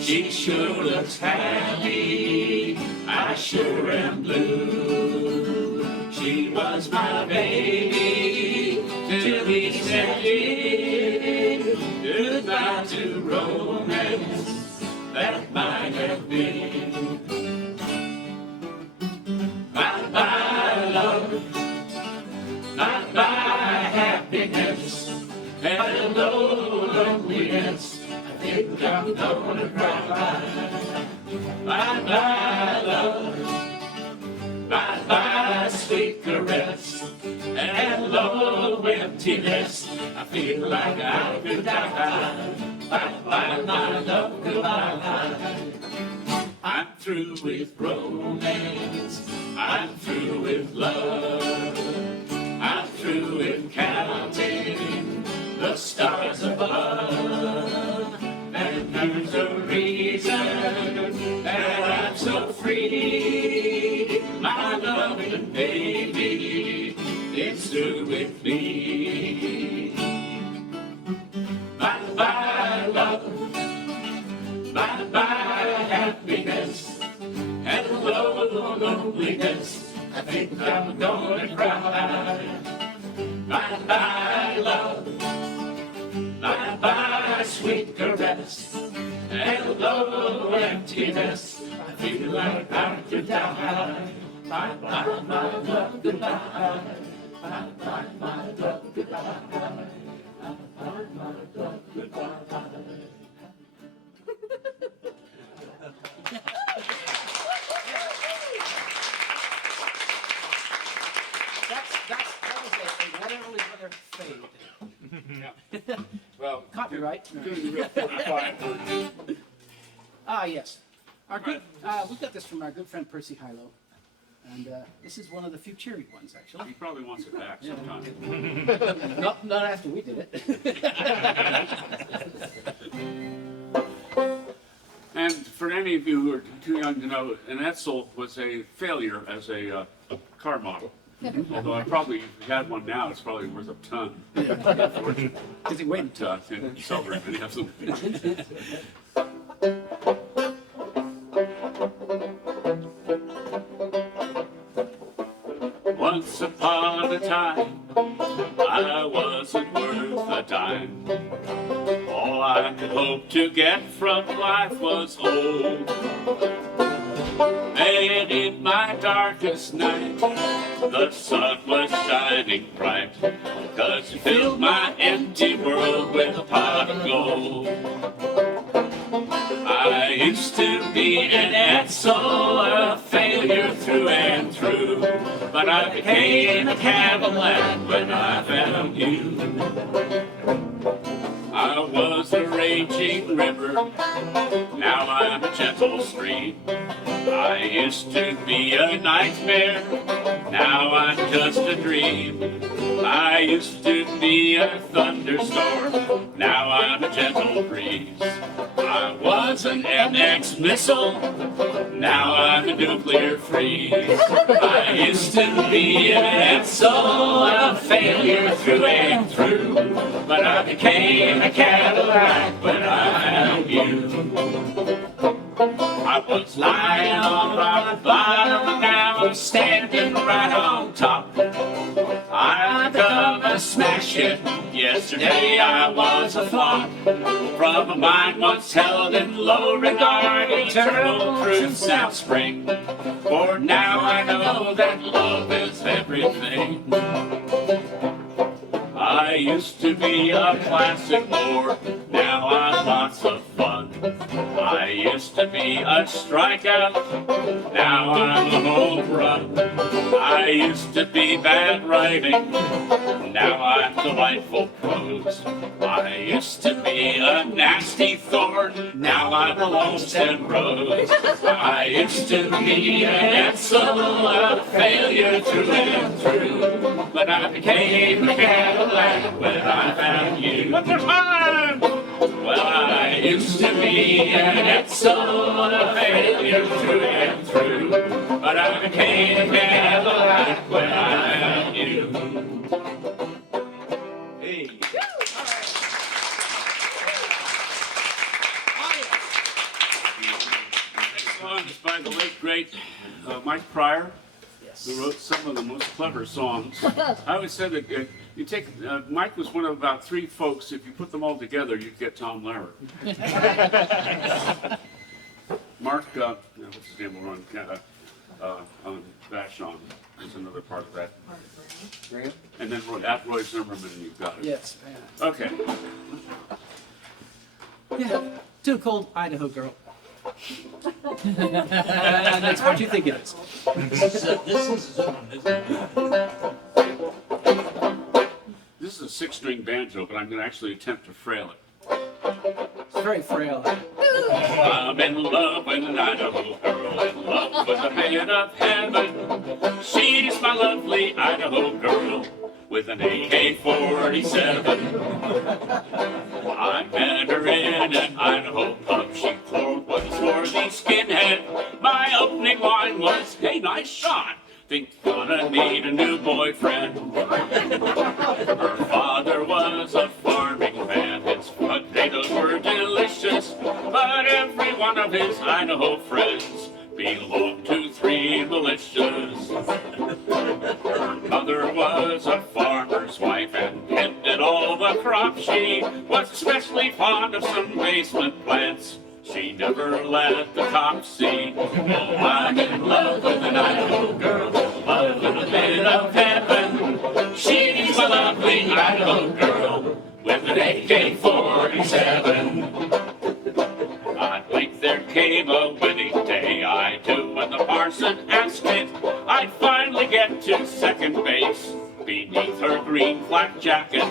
She sure looks happy, I sure am blue. She was my baby till he said it. Goodbye to romance that might have been. Bye bye love, bye bye happiness, hello loneliness, I think I'm gonna cry. Bye bye love, bye bye sweet caress, hello emptiness, I feel like I could die. Bye bye my love, goodbye. I'm through with romance, I'm through with love, I'm through with counting the stars above. And there's a reason that I'm so free. My loving baby is through with me. Bye bye love, bye bye happiness, hello loneliness, I think I'm gonna cry. Bye bye love, bye bye sweet caress, hello emptiness, I feel like I could die. Bye bye my love, goodbye. Bye bye my love, goodbye. Bye bye my love, goodbye. copyright. Doing the real 45 version. Ah, yes. Our good, we got this from our good friend Percy Hilo. And this is one of the few cheery ones, actually. He probably wants it back sometime. Not after we did it. And for any of you who are too young to know, an Edsel was a failure as a car model. Although I probably, if you had one now, it's probably worth a ton. Because he waited. But in Selburne, we have some. Once upon a time, I wasn't worth a dime. All I could hope to get from life was old. And in my darkest night, the sun was shining bright, 'cause it filled my empty world with a pot of gold. I used to be an Edsel, a failure through and through, but I became a Cadillac when I found you. I was a raging river, now I'm a gentle stream. I used to be a nightmare, now I'm just a dream. I used to be a thunderstorm, now I'm a gentle breeze. I was an MX missile, now I'm a nuclear freeze. I used to be an Edsel, a failure through and through, but I became a Cadillac when I found you. I was lying on rock bottom, and now I'm standing right on top. I've become a smash hit. Yesterday I was a flop. From a mind once held in low regard, eternal truths now spring. For now I know that love is everything. I used to be a classic bore, now I'm lots of fun. I used to be a strikeout, now I'm a home run. I used to be bad writing, now I'm delightful prose. I used to be a nasty thorn, now I'm a Olmsted rose. I used to be an Edsel, a failure through and through, but I became a Cadillac when I found you. One more time! Well, I used to be an Edsel, a failure through and through, but I became a Cadillac when I found you. Hey. Next song is by the late, great Mike Pryor, who wrote some of the most clever songs. I always said that you take Mike was one of about 3 folks. If you put them all together, you'd get Tom Lehrer. Mark, what's his name? Will run on Vashon is another part of that. And then at Roy Zimmerman, you've got it. Yes. Okay. Yeah. Too cold, Idaho girl. That's what you think it is. This is Zoom, isn't it? This is a 6-string banjo, but I'm going to actually attempt to frail it. It's very frail. I'm in love with an Idaho girl, in love with the man of heaven. She's my lovely Idaho girl with an AK-47. I met her in an Idaho pub. She poured once for the skinhead. My opening line was, "Hey, nice shot. Think gonna need a new boyfriend." Her father was a farming man. His potatoes were delicious, but every one of his Idaho friends belonged to 3 militias. Her mother was a farmer's wife and tended all the crops. She was especially fond of some basement plants she never let the cops see. Oh, I'm in love with an Idaho girl, love with a bit of heaven. She's a lovely Idaho girl with an AK-47. I think there came a winning day, I do, when the parson asked it. I'd finally get to second base beneath her green flak jacket.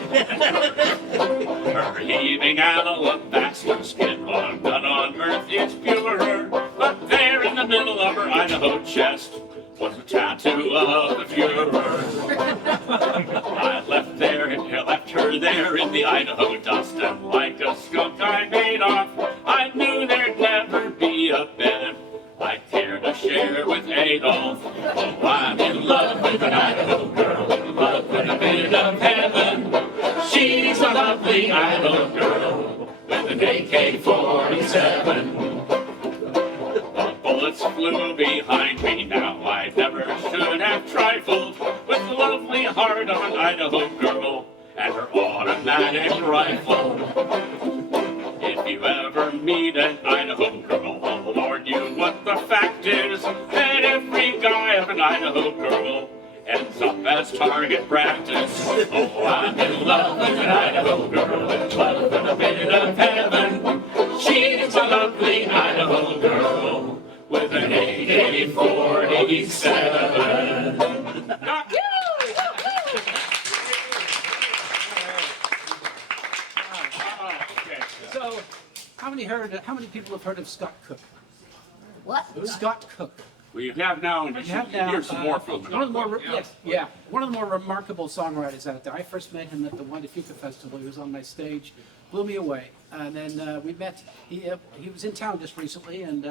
Her heaving alabaster skin, while none on earth is purer. But there in the middle of her Idaho chest was a tattoo of the Fuhrer. I left her there in the Idaho dust, and like a skunk I made off. I knew there'd never be a bed I care to share with Adolf. Oh, I'm in love with an Idaho girl, in love with a bit of heaven. She's a lovely Idaho girl with an AK-47. Bullets flew behind me now. I never should have trifled with the lovely heart of an Idaho girl and her automatic rifle. If you ever meet an Idaho girl, I'll warn you what the fact is, that every guy of an Idaho girl ends up as target practice. Oh, I'm in love with an Idaho girl, in love with a bit of heaven. She's a lovely Idaho girl with an AK-47. So, how many people have heard of Scott Couth? What? Scott Couth. We have now, and you We have should now, hear some more from one of the more, him. yes, yeah, one of the more remarkable songwriters out there. I first met him at the Wandafuka Festival. He was on my stage, blew me away. And then we met. He was in town just recently, and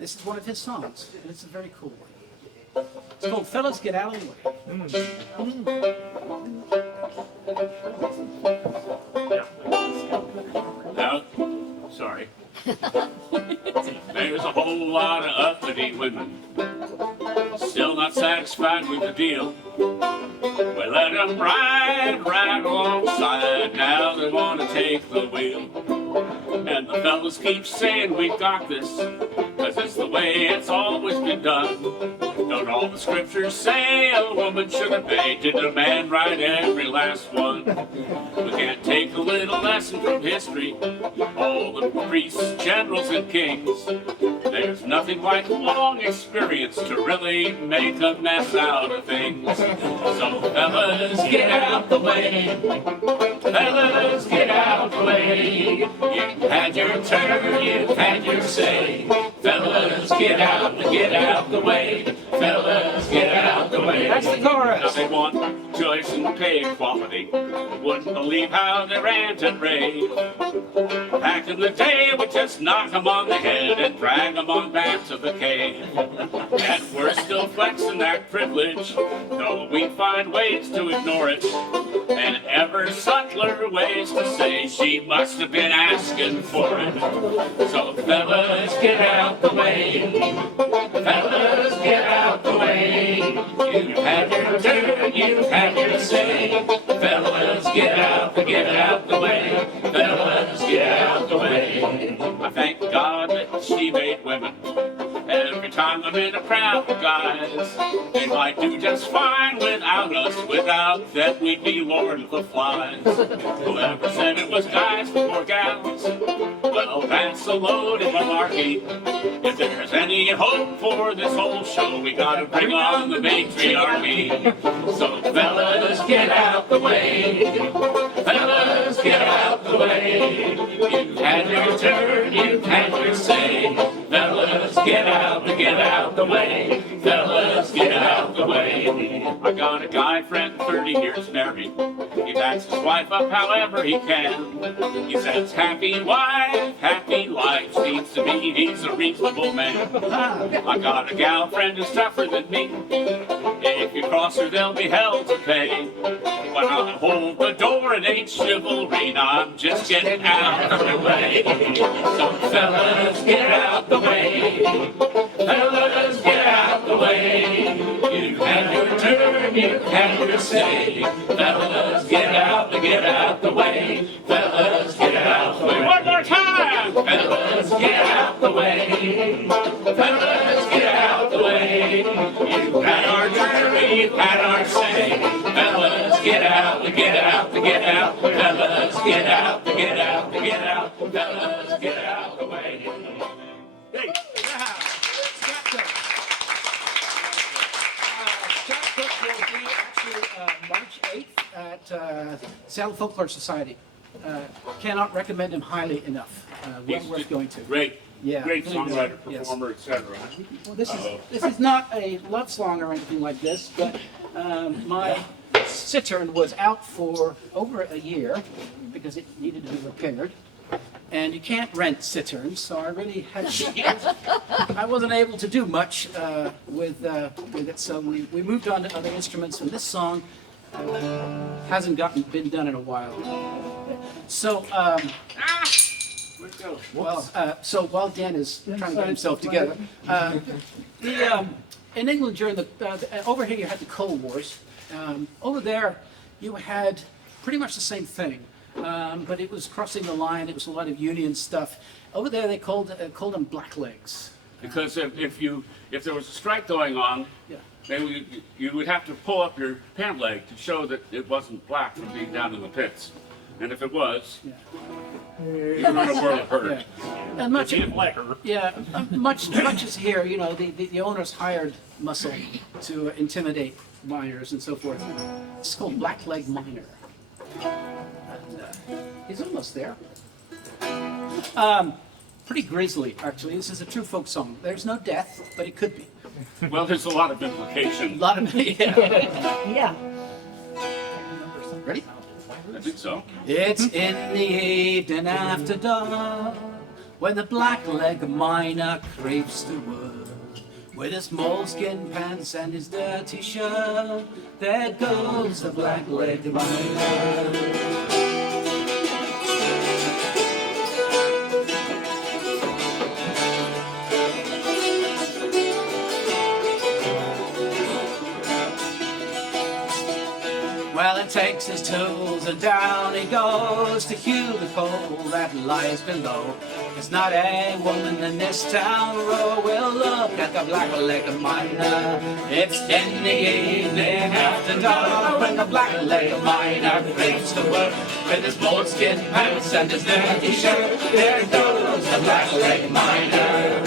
this is one of his songs, and it's a very cool one. It's called "Fellas Get Out of the Way." Now, sorry. There's a whole lot of uppity women still not satisfied with the deal. We let them ride alongside, now they want to take the wheel. And the fellas keep saying we got this, 'cause it's the way it's always been done. Don't all the scriptures say a woman should obey? Did a man write every last one? We can't take a little lesson from history. All the priests, generals, and kings. There's nothing like long experience to really make a mess out of things. So fellas, get out the way. Fellas, get out the way. You've had your turn, you've had your say. Fellas, get out the way. Fellas, get out the way. That's the chorus. Now they want choice and pay equality. Wouldn't believe how they rant and rave. Back in the day, we just knock them on the head and drag them on back to the cave. And we're still flexing that privilege, though we find ways to ignore it. And ever subtler ways to say she must have been asking for it. So fellas, get out the way. Fellas, get out the way. You've had your turn, you've had your say. Fellas, get out the way. Fellas, get out the way. I thank God that she made women. Every time I'm in a crowd of guys, they might do just fine without us. Without them, we'd be Lord of the Flies. Whoever said it was guys before gals, well, that's a load of malarkey. If there's any hope for this whole show, we gotta bring on the matriarchy. So fellas, get out the way. Fellas, get out the way. You've had your turn, you've had your say. Fellas, get out the way. Fellas, get out the way. I got a guy friend, 30 years married. He backs his wife up however he can. He says, happy wife, happy life. Seems to me he's a reasonable man. I got a gal friend who's tougher than me. If you cross her, there'll be hell to pay. When I hold the door, it ain't chivalry. Now I'm just getting out of the way. So fellas, get out the way. Fellas, get out the way. You've had your turn, you've had your say. Fellas, get out the way. Fellas, get out the way. One more time. Fellas, get out the way. Fellas, get out the way. You've had our turn, you've had our say. Fellas, get out. Fellas, get out the Fellas, get out the way. Hey. Scott Couth will be actually March 8th at Seattle Folklore Society. cannot recommend him highly enough. Well He's worth going to. Great, Yeah, great really good. songwriter, Yes. performer, etc. Well, this is not a love song or anything like this, but my cittern was out for over a year because it needed to be repaired. And you can't rent citterns, so I really had I wasn't able to do much with it, so we moved on to other instruments, and this song hasn't been done in a while. So, so while Dan is trying to get himself together, in England during over here you had the Cold Wars. Over there you had pretty much the same thing, but it was crossing the line. It was a lot of Union stuff. Over there they called them blacklegs. Because if there was a strike going on, Yeah. then you would have to pull up your pant leg to show that it wasn't black from being down in the pits. And if it was, Yeah. you were in a world of hurt. Yeah. And much, much as here, you know, the owners hired muscle to intimidate miners and so forth. It's called blackleg miner. And, he's almost there. Pretty grisly, actually. This is a true folk song. There's no death, but it could be. Well, there's a lot of implication. A lot of yeah. Yeah. Ready? I think so. It's in the evening after dark when the blackleg miner creeps to work with his moleskin pants and his dirty shirt. There goes the blackleg miner. Well, it takes his tools and down he goes to hew the coal that lies below. There's not a woman in this town row will look at the black-legged miner. It's in the evening after dark when the black-legged miner creeps to work with his moleskin pants and his dirty shirt. There goes the black-legged miner.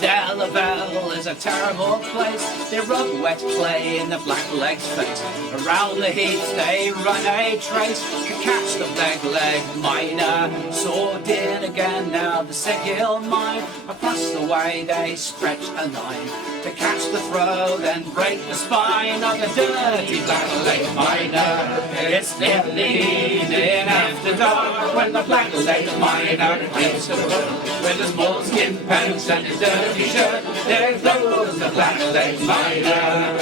Delaval is a terrible place. They rub wet clay in the blackleg's face. Around the heath they run a trace to catch the blackleg miner. Sword in again now the Seguil mine. Across the way they stretch a line to catch the throat and break the spine of the dirty blackleg miner. It's in the evening after dark when the blackleg miner creeps to work with his moleskin pants and his dirty shirt. There goes the blackleg miner.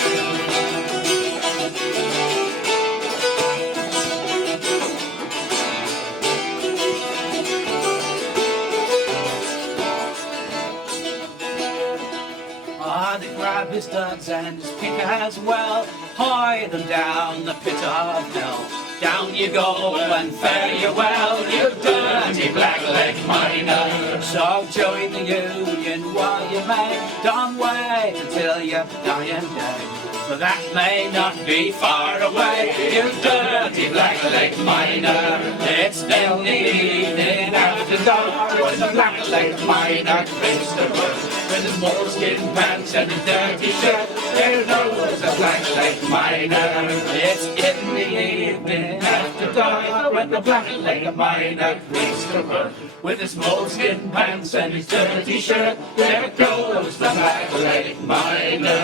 They grab his duds and his pick as well, hide them down the pit of hell. Down you go and fare you well, you dirty blackleg miner. So join the union while you may, don't wait until your dying day. For that may not be far away, you dirty blackleg miner. It's in the evening after dark when the blackleg miner creeps to work with his moleskin pants and his dirty shirt. There goes the blackleg miner. It's in the evening after dark when the blackleg miner creeps to work with his moleskin pants and his dirty shirt. There goes the blackleg miner.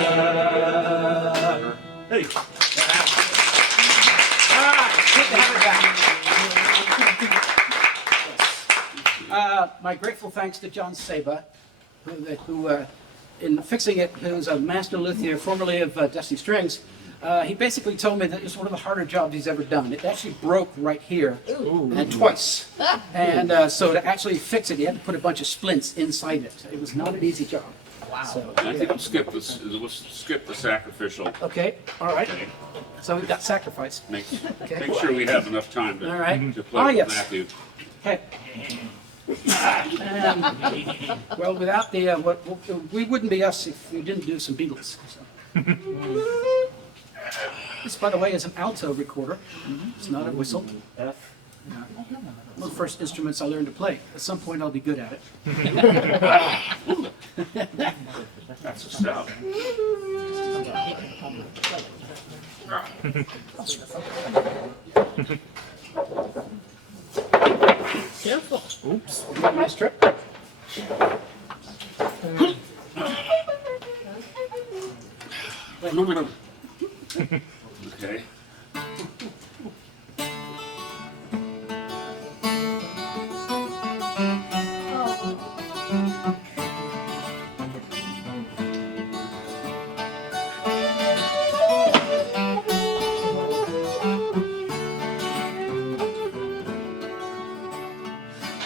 Hey. All right, good to have it back. My grateful thanks to John Saba, who in fixing it, who's a master luthier, formerly of Dusty Strings. He basically told me that it was one of the harder jobs he's ever done. It actually broke right here, and twice. And so to actually fix it, he had to put a bunch of splints inside it. It was not an easy job. Wow. So, I think we'll skip the sacrificial. okay, all right. So we've got sacrifice. Make Okay. sure we have enough time to, All right. to play Ah, with yes. Matthew. Okay. Well, without the, we wouldn't be us if we didn't do some Beatles. So. This, by the way, is an alto recorder. It's not a whistle. One of the first instruments I learned to play. At some point, I'll be good at it. That's a stout. Careful. Oops. Nice trip. Okay.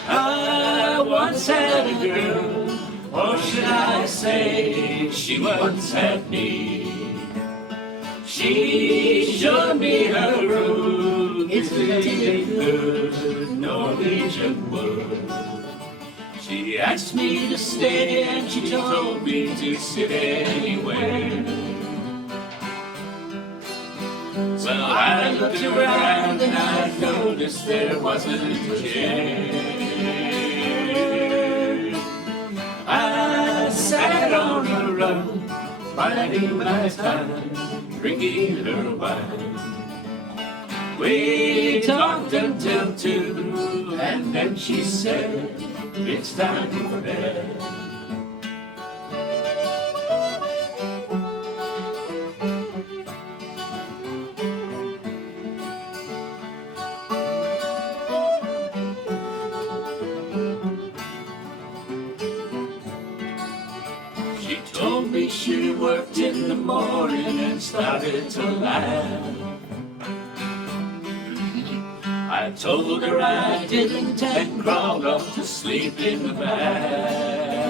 I once had a girl, or should I say, she once had me. She showed me her room, it's a good Norwegian word. She asked me to stay and she told me to sit anywhere. Well, I looked around and I noticed there wasn't a chair. I sat on a rug, biding my time, drinking her wine. We talked until 2, and then she said, it's time for bed. She told me she worked in the morning and started to laugh. I told her I didn't and crawled off to sleep in the bath.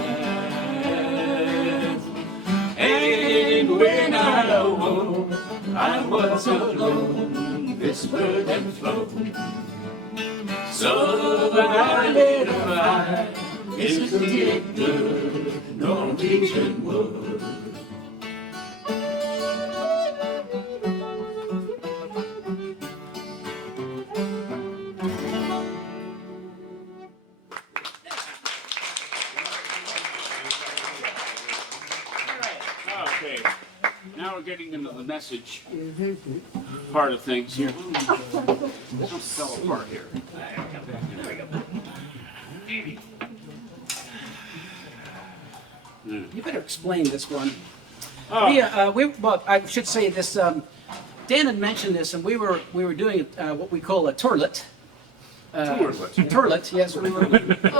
And when I awoke, I was alone, whispered and flown. So I lit a fire, isn't it good, Norwegian wood? Okay, now we're getting into the message part of things here. This one fell apart here. There we go. You better explain this one. Oh, Well, I should say this. Dan had mentioned this, and we were doing what we call a tourlet. Tourlet. Tourlet, yes. We were,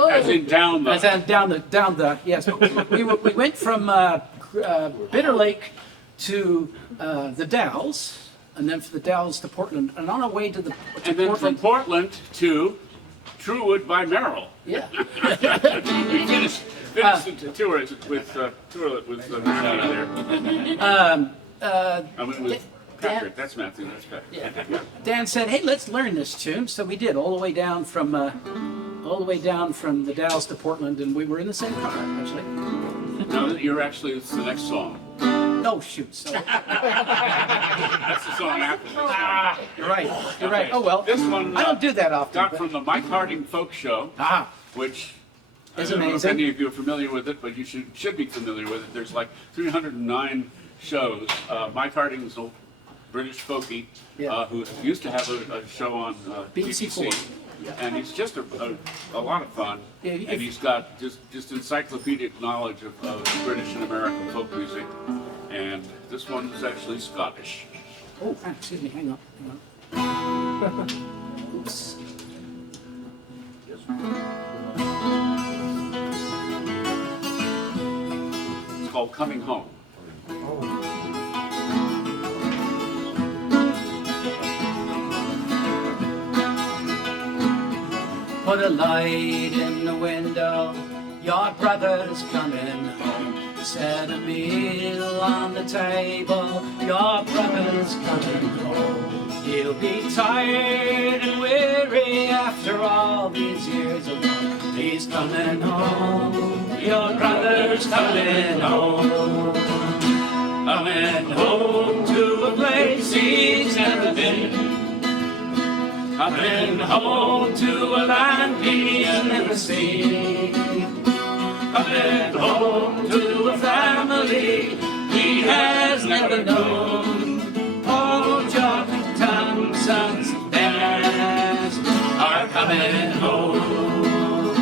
As in down the. as in down the yes. We went from Bitter Lake to the Dalles, and then from the Dalles to Portland, and on our way to And then from Portland. Portland to Truewood by Merrill. Yeah. We finished the tour with Matthew there. I mean, with Patrick. That's Matthew. That's Patrick. Yeah. Dan said, "Hey, let's learn this tune." So we did all the way down from the Dalles to Portland, and we were in the same car actually. No, you're actually, it's the next song. Oh shoot! So That's the song after this. you're right. You're right. Oh well. This one I don't do that often. got but- from the Mike Harding Folk Show, which It's I don't know if amazing. any of you are familiar with it, but you should be familiar with it. There's like 309 shows. Mike Harding's a British folkie Yeah. who used to have a show on BBC BBC. Four. And he's just a lot of fun, Yeah, and he's got just encyclopedic knowledge of British and American folk music. And this one is actually Scottish. Oh, excuse me. Hang on. Oops. It's called Coming Home. Put a light in the window, your brother's coming home. Set a meal on the table, your brother's coming home. He'll be tired and weary after all these years alone. He's coming home, your brother's coming home. Coming home to a place he's never been. Coming home to a land he's never seen. Coming home to a family he has never known. Oh, John and Tom, sons and daughters are coming home.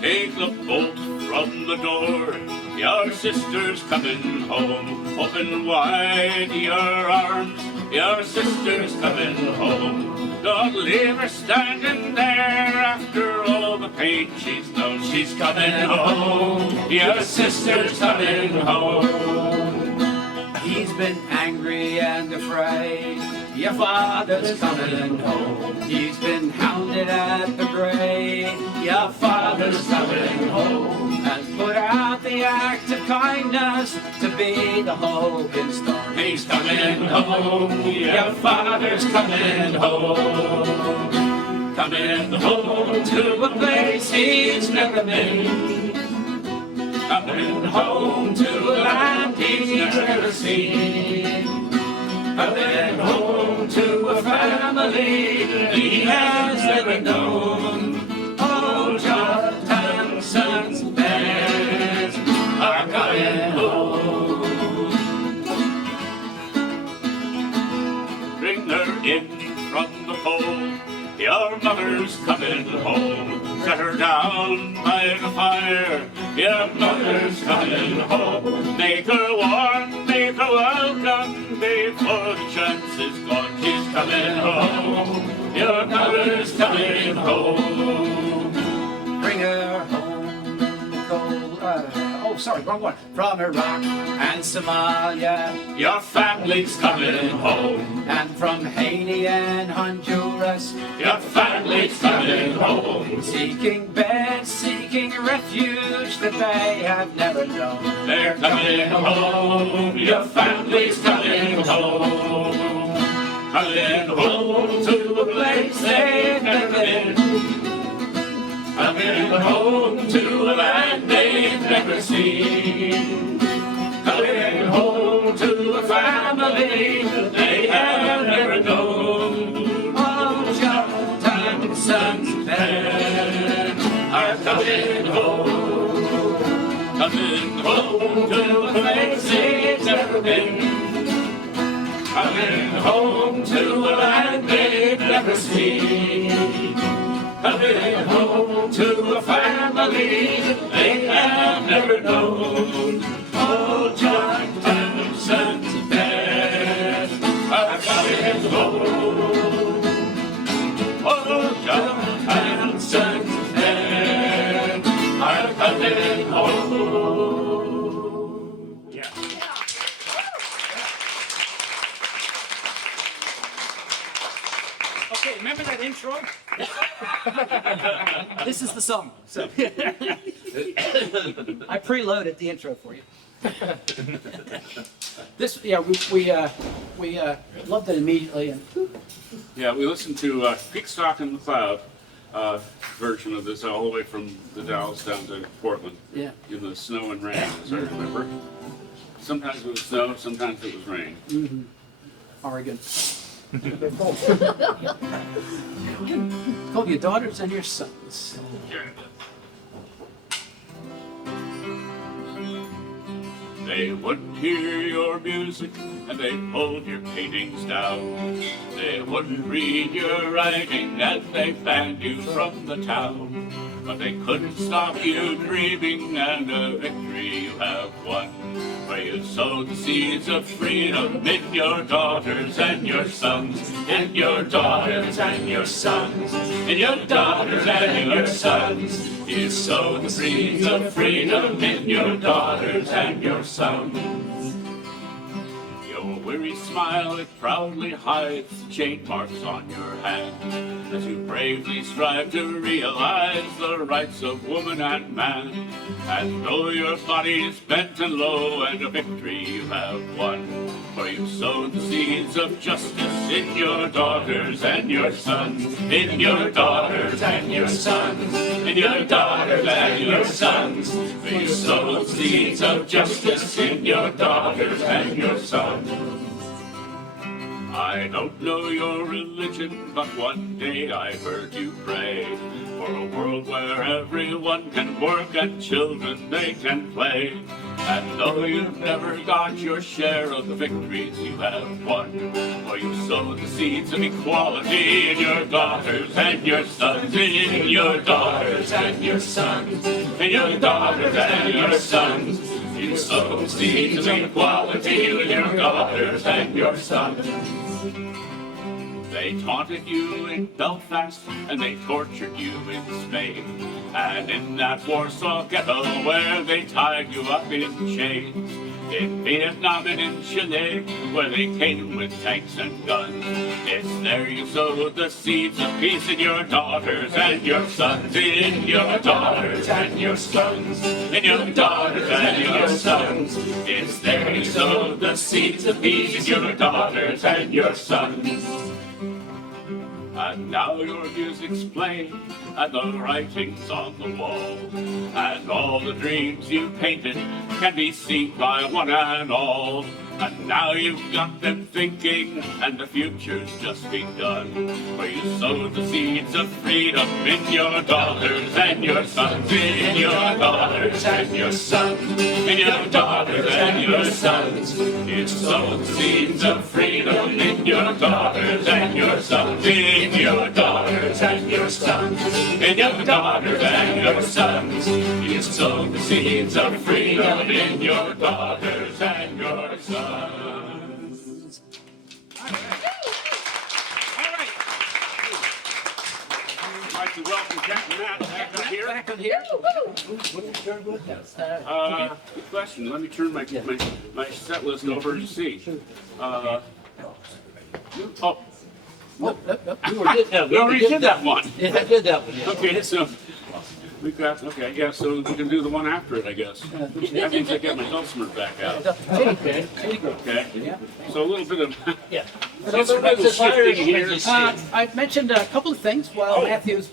Take the bolt from the door, your sister's coming home. Open wide your arms, your sister's coming home. Don't leave her standing there after all the pain she's known. She's coming home, your sister's coming home. He's been angry and afraid, your father's coming home. He's been hounded at the grave, your father's coming home. And put out the act of kindness to be the hope in storm. He's coming home, your father's coming home. Coming home to a place he's never been. Coming home to a land he's never seen. Coming home to a family he has never known. Oh, Jonathan, sons and daughters are coming home. Bring her in from the cold, your mother's coming home. Set her down by the fire, your mother's coming home. Make her warm, make her welcome, before the chance is gone. She's coming home, your mother's coming home. Bring her home in the cold, wrong one. From Iraq and Somalia, Your family's coming home, and from Haiti and Honduras, your family's coming home. seeking beds, seeking refuge that they have never known. They're coming home, your family's coming home. Coming home to a place they've never been. Coming home to a land they've never seen. Coming home to a family they have never known. Oh, Jonathan and sons and daughters Are coming home. Coming home to a place they've never been. Coming home to a land they've never seen. Coming home to a family they have never known. Oh, Jonathan, sons and daughters are coming home. Oh, Jonathan, sons and daughters are coming home. Yeah. Okay, remember that intro? This is the song. So I preloaded the intro for you. We loved it immediately, and Yeah, we listened to Peakstock and the Cloud version of this all the way from the Dalles down to Portland yeah, in the snow and rain, as I remember. Sometimes it was snow, sometimes it was rain. Oregon. Called your daughters and your sons. They wouldn't hear your music and they pulled your paintings down. They wouldn't read your writing and they banned you from the town. But they couldn't stop you dreaming, and a victory you have won. Where you sowed the seeds of freedom in your daughters and your sons, in your daughters and your sons, in your daughters and your sons. You sowed the seeds of freedom in your daughters and your sons. Your weary smile, it proudly hides the chain marks on your hand, as you bravely strive to realize the rights of woman and man. And though your body's bent and low, and a victory you have won, for you sowed the seeds of justice in your daughters and your sons, in your daughters and your sons, in your daughters and your sons. For you sowed the seeds of justice in your daughters and your sons. I don't know your religion, but one day I heard you pray for a world where everyone can work and children they can play. And though you've never got your share of the victories you have won, for you sowed the seeds of equality in your daughters and your sons, in your daughters and your sons, in your daughters and your sons. You sowed the seeds of equality in your daughters and your sons. They taunted you in Belfast and they tortured you in Spain, and in that Warsaw ghetto where they tied you up in chains, in Vietnam and in Chile where they came with tanks and guns. It's there you sowed the seeds of peace in your daughters and your sons, in your daughters and your sons, in your daughters and your sons. It's there you sowed the seeds of peace in your daughters and your sons. And now your music's playing, and the writing's on the wall, and all the dreams you painted can be seen by one and all. And now you've got them thinking, and the future's just begun, for you sowed the seeds of freedom in your daughters and your sons, in your daughters and your sons, in your daughters and your sons. You sowed the seeds of freedom in your daughters and your sons, in your daughters and your sons, in your daughters and your sons. You sowed the seeds of freedom in your daughters and your sons. All right. I'd like to welcome Jack and Matt back up here. Back on here. Good question. Let me turn my set list over to see. Oh, Nope. We already did that one. Yeah, I did that one, yeah. Okay, so we've got, okay, yeah, so we can do the one after it, I guess. That means I get my dulcimer back out. Okay. Okay, so a little bit of Yeah. instrumental shifting here. I've mentioned a couple of things while Matthew's.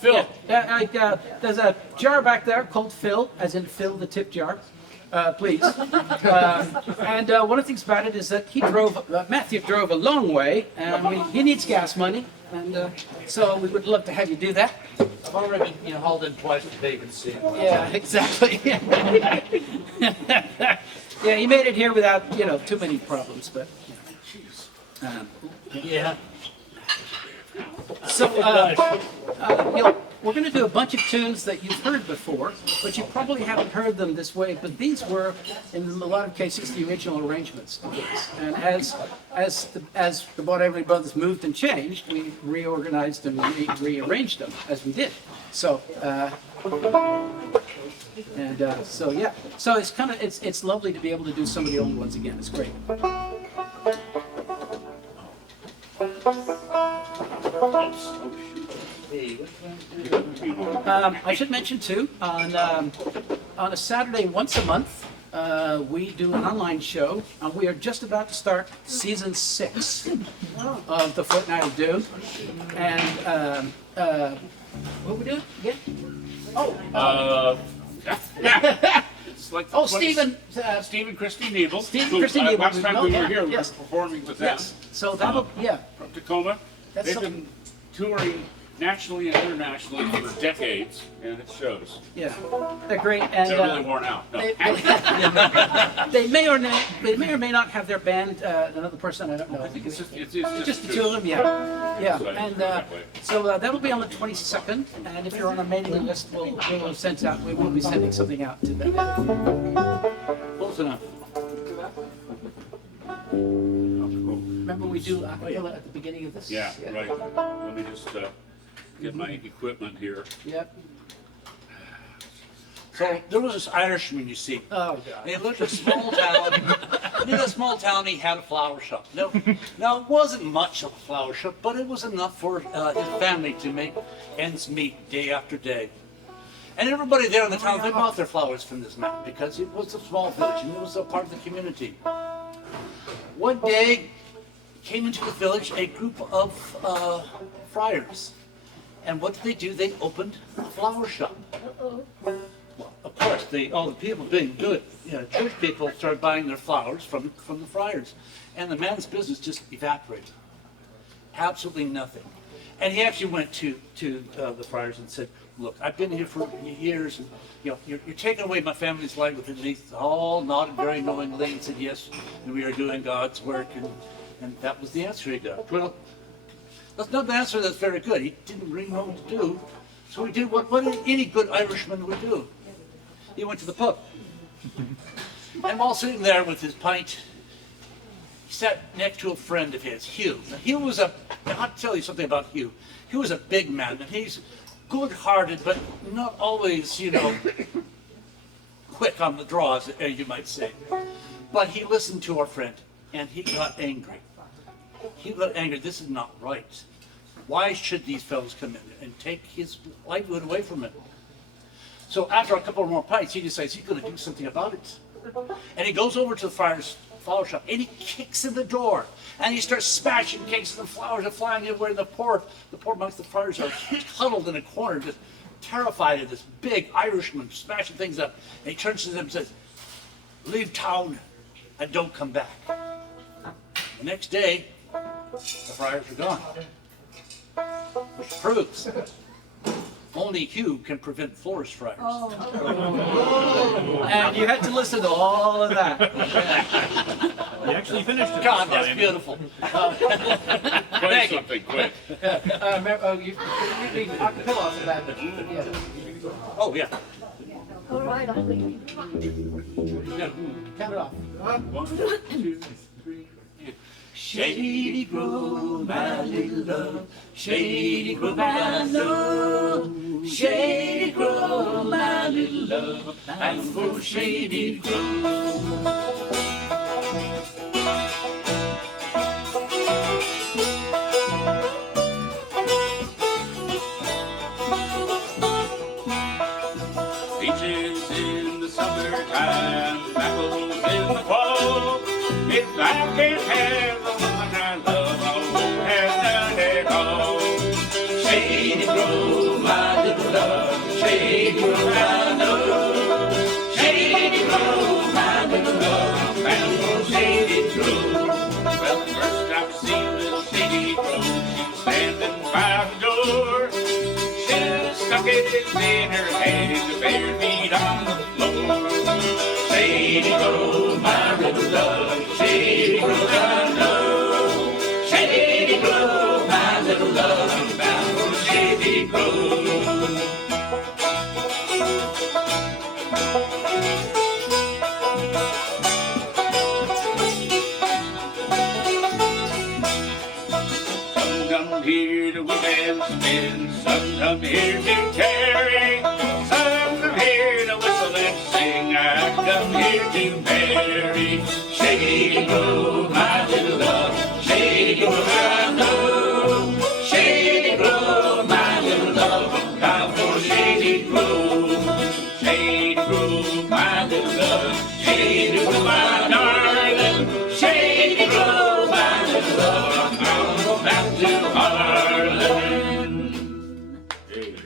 Phil. There's a jar back there called Phil, as in fill the tip jar. Please. And one of the things about it is that Matthew drove a long way, and he needs gas money, and so we would love to have you do that. I've already been hauled in twice today, you can see. Yeah, exactly. Yeah, he made it here without, too many problems, but. Yeah. So, we're going to do a bunch of tunes that you've heard before, but you probably haven't heard them this way. But these were, in a lot of cases, the original arrangements of these. And as the Bon Everly Brothers moved and changed, we reorganized and rearranged them as we did. So, so yeah. So it's lovely to be able to do some of the old ones again. It's great. I should mention too, on a Saturday once a month, we do an online show. We are just about to start season 6 of the Fortnight of Doom. And what we doing again? It's like Stephen Christy Nebel. Stephen Christy Nebel. Last time we were here, we were Yes. performing with them. Yes. So that'll From Tacoma. That's They've something- been touring nationally and internationally for decades, and it shows. Yeah, they're great, and They're really worn out. No. they may or may not have their band. Another person I don't know. I think it's Just the two of them, yeah. Right. And so that'll be on the 22nd. And if you're on our mailing list, we will be sending something out to them. Close enough. Remember, we do acapella at the beginning of this. Yeah, right. Let me just get my equipment here. Yep. So there was this Irishman, you see. Oh God. He lived in a small town. In a small town, he had a flower shop. Now, it wasn't much of a flower shop, but it was enough for his family to make ends meet day after day. And everybody there in the town, they bought their flowers from this man because it was a small village and it was a part of the community. One day, came into the village a group of friars. And what did they do? They opened a flower shop. Well, of course, all the people being good, Jewish people started buying their flowers from the friars, and the man's business just evaporated. Absolutely nothing. And he actually went to the friars and said, "Look, I've been here for years, and you're taking away my family's livelihood." And they all nodded very knowingly and said, "Yes, and we are doing God's work." And that was the answer he got. Well, that's not the answer that's very good. He didn't really know what to do. So he did what any good Irishman would do. He went to the pub. And while sitting there with his pint, he sat next to a friend of his, Hugh. Now, Hugh was I'll tell you something about Hugh. Hugh was a big man, and he's good-hearted, but not always, quick on the draw, as you might say. But he listened to our friend, and he got angry. He got angry. This is not right. Why should these fellows come in and take his livelihood away from him? So after a couple more pints, he decides he's going to do something about it. And he goes over to the friar's flower shop, and he kicks in the door, and he starts smashing cakes, and the flowers are flying everywhere, and the poor monks, the friars, are huddled in a corner, just terrified of this big Irishman smashing things up. And he turns to them and says, "Leave town and don't come back." The next day, the friars are gone. Which proves only Hugh can prevent forest fires. And you had to listen to all of that. You actually finished it. God, that's beautiful. Play something quick. You need acapella for that. Yeah. Oh, yeah. All right, I'll leave. Count it off. 1, 2, 3. Shady Grove, my little love. Shady Grove, my love. Shady Grove, my little love. I'm for Shady Grove. Peaches in the summertime, apples in the fall. If I can't have the one I love, I won't have none at all. Shady Grove, my little love. Shady Grove, I love. Shady Grove, my little love. Bound for Shady Grove. Well, the first time I seen little Shady Grove, she was standing by the door. She was stuck it in her hand, the bare feet on the floor. Shady Grove, my little love. Shady Grove, I know. Shady Grove, my little love. I'm bound for Shady Grove. Some come here to whip and spin, some come here to tarry, some come here to whistle and sing. I come here to marry. Shady Grove, my little love. Shady Grove, I know. Shady Grove, my little love. I'm bound for Shady Grove. Shady Grove, My little love. Shady Grove, my darling. Shady Grove, my little love. I'm going back to Harlan. there you go.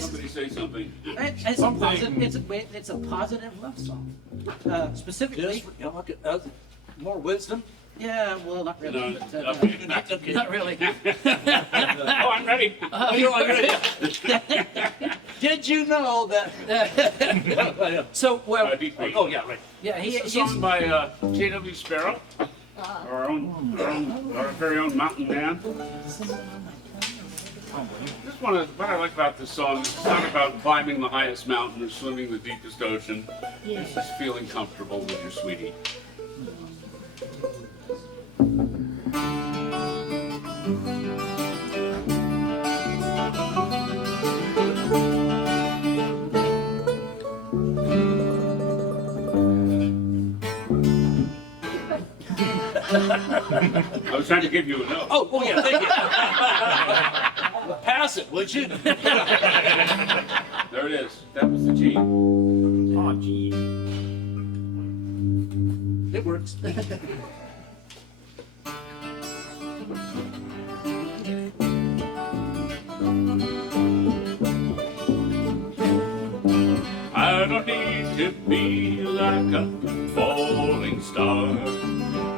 Somebody say something. It's a positive love song. Specifically, More wisdom? yeah, well, not really. No, but, okay. Not really. Oh, I'm ready. Did you know that? So, well, Deep Creek. Oh, yeah, right. yeah, It's a song by J.W. Sparrow, our very own mountain man. Just what I like about this song, it's not about climbing the highest mountain or swimming the deepest ocean. It's just feeling comfortable with your sweetie. I was trying to give you a note. Oh, yeah, thank you. Pass it, would you? There it is. That was the G. Oh, gee. It works. to be like a falling star.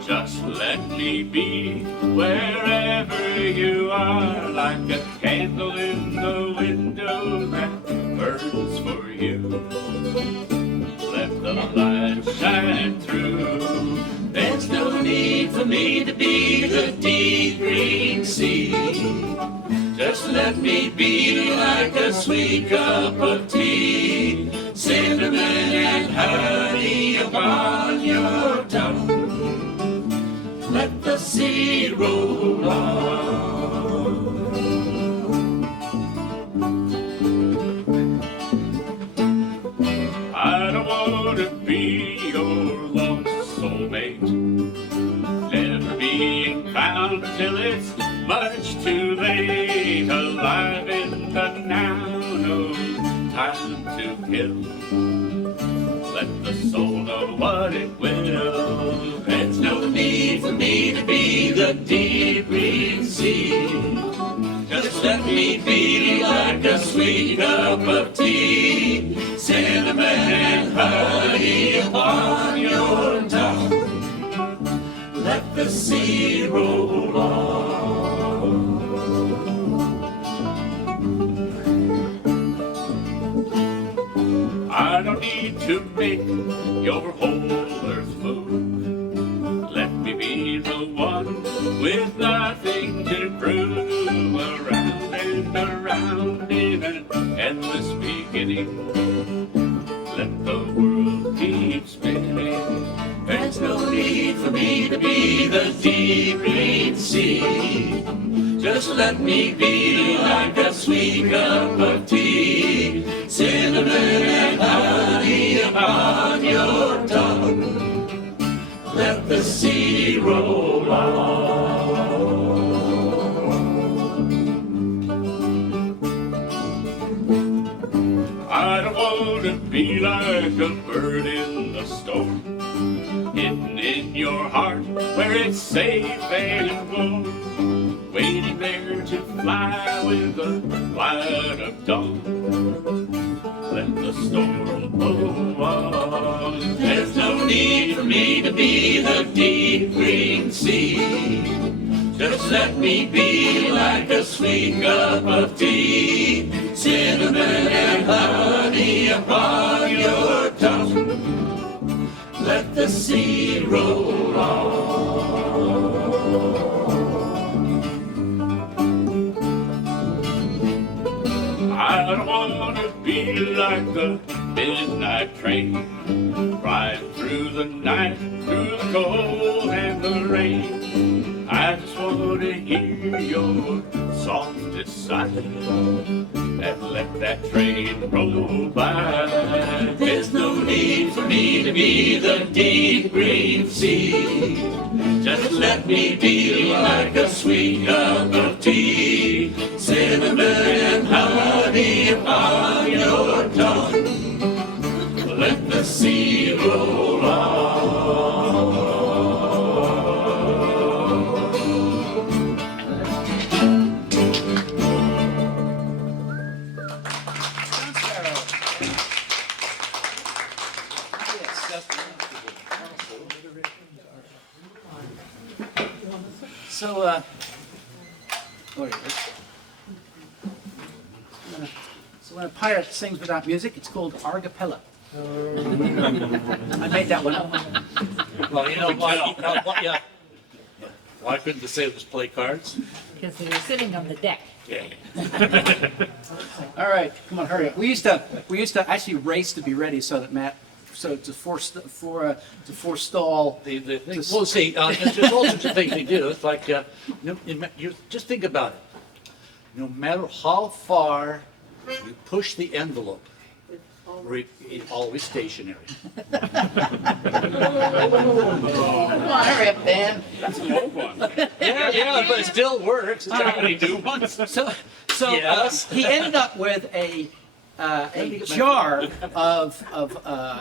Just let me be wherever you are, like a candle in the window that burns for you. Let the light shine through. There's no need for me to be the deep green sea. Just let me be like a sweet cup of tea, cinnamon and honey upon your tongue. Let the sea roll on. I don't want to be your lost soulmate, never being found till it's much too late. Alive in the now, no time to kill. Let the soul know what it will. There's no need for me to be the deep green sea. Just let me be like a sweet cup of tea, cinnamon and honey upon your tongue. Let the sea roll on. I don't need to make your whole earth move. Let me be the one with nothing to prove. Around and around in an endless beginning, let the world keep spinning. There's no need for me to be the deep green sea. Just let me be like a sweet cup of tea, cinnamon and honey upon your tongue. Let the sea roll on. I don't want to be like a bird in the storm, hidden in your heart where it's safe and warm, waiting there to fly with the light of dawn. Let the storm blow on. There's no need for me to be the deep green sea. Just let me be like a sweet cup of tea, cinnamon and honey upon your tongue. Let the sea roll on. I don't want to be like the midnight train, riding through the night, through the cold and the rain. I just want to hear your softest sigh, and let that train roll by. There's no need for me to be the deep green sea. Just let me be like a sweet cup of tea, cinnamon and honey upon your tongue. Let the sea roll on. So, oh, here it is. So when a pirate sings without music, it's called argapella. I made that one up. Well, you know why? Yeah. Why couldn't the sailors play cards? Because they were sitting on the deck. Yeah. All right, come on, hurry up. We used to actually race to be ready so that Matt, so to forestall Well, see, there's all sorts of things they do. It's like, you just think about it. No matter how far you push the envelope, it's always stationary. Come on, hurry up, Dan. That's an old one. Yeah, but it still works. How many new ones? So Yes. he ended up with a a jar of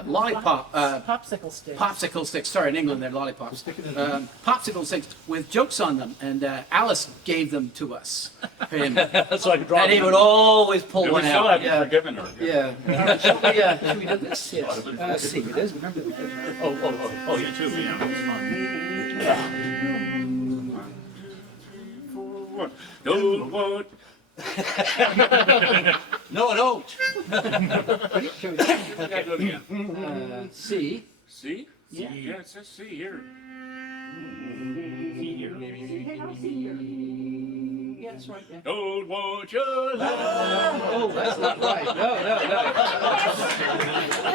lollipop, Popsicle stick. popsicle sticks. Sorry, in England they're lollipops. Popsicle sticks with jokes on them, and Alice gave them to us. And, So I can draw and he would always pull We one still out. haven't forgiven her. Yeah. Should we do this? Yes. Let's see. It is. Remember the Oh, you too, yeah. Don't want. No, I don't. Okay, do it again. C. See? Yeah. Yeah, it says see here. Yeah, that's right. Yeah. Don't want your love. Oh, that's not right. No.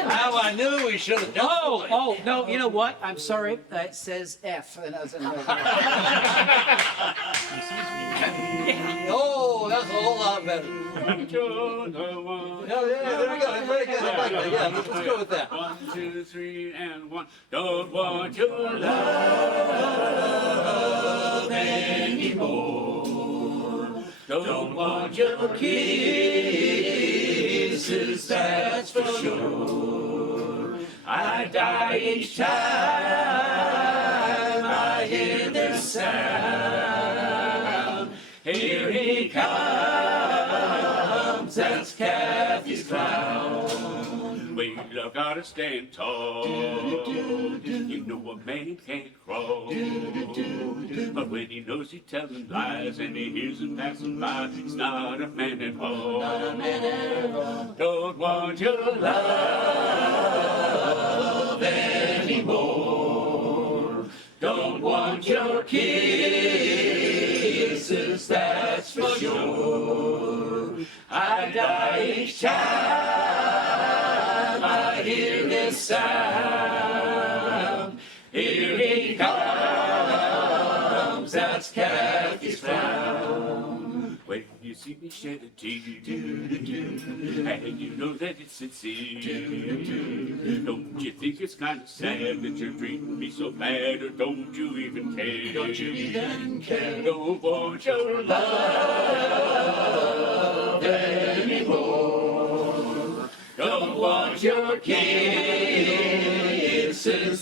How I knew we should have done. Oh, no, you know what? I'm sorry. It says F. And I was Oh, that's a whole lot better. Want your love. Oh, yeah, there we go. Very good. I like that. Yeah, let's go with that. 1, 2, 3, and 1. Don't want your love anymore. Don't want your kisses, that's for sure. I die each time I hear this sound. Here he comes, that's Kathy's clown. Well, I've gotta stand tall. You know a man can't crawl. But when he knows he's telling lies and he hears him passing by, he's not a man at all. Don't want your love anymore. Don't want your kisses, that's for sure. I die each time I hear this sound. Here he comes, that's Kathy's clown. When you see me shed a tear, and you know that it's sincere, don't you think it's kind of sad that you're treating me so bad, or don't you even care? Don't you even care? Don't want your love anymore. Don't want your kisses,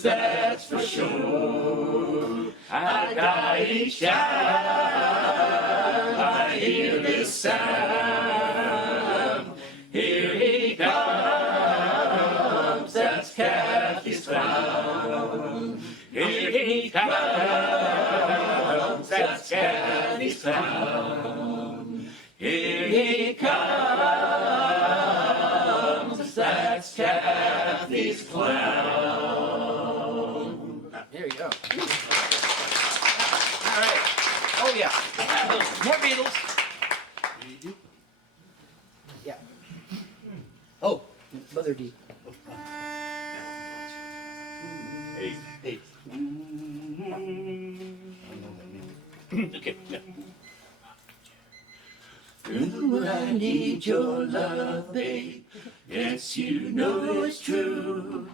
that's for sure. I die each time I hear this sound. Here he comes, that's Kathy's clown. Here he comes, that's Kathy's clown. Here he comes, that's Kathy's clown. There you go. All right. Oh, yeah. More Beatles. Yeah. Oh, Mother D. Hey. Hey. Okay. Yeah. Ooh, I need your love, babe. Yes, you know it's true.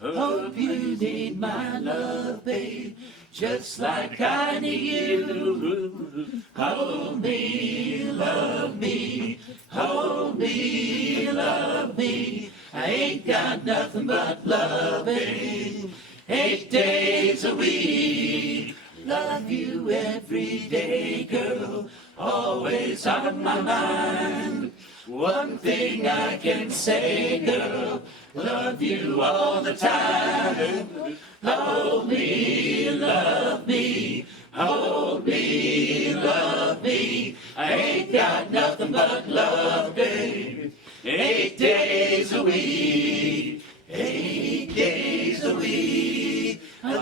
Hope you need my love, babe. Just like I need you. Hold me, love me. Hold me, love me. I ain't got nothing but love, babe. 8 days a week. Love you every day, girl. Always on my mind. One thing I can say, girl. Love you all the time. Hold me, love me. Hold me, love me. I ain't got nothing but love, babe. 8 days a week. 8 days a week. I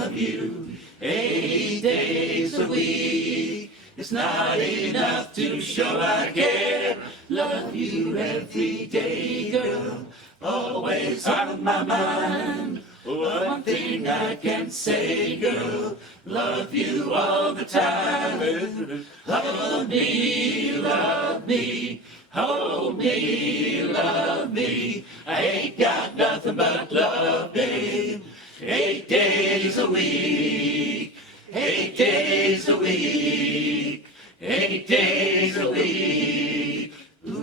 love you. 8 days a week. It's not enough to show I care. Love you every day, girl. Always on my mind. One thing I can say, girl. Love you all the time. Hold me, love me. Hold me, love me. I ain't got nothing but love, babe. 8 days a week. 8 days a week. 8 days a week. Ooh.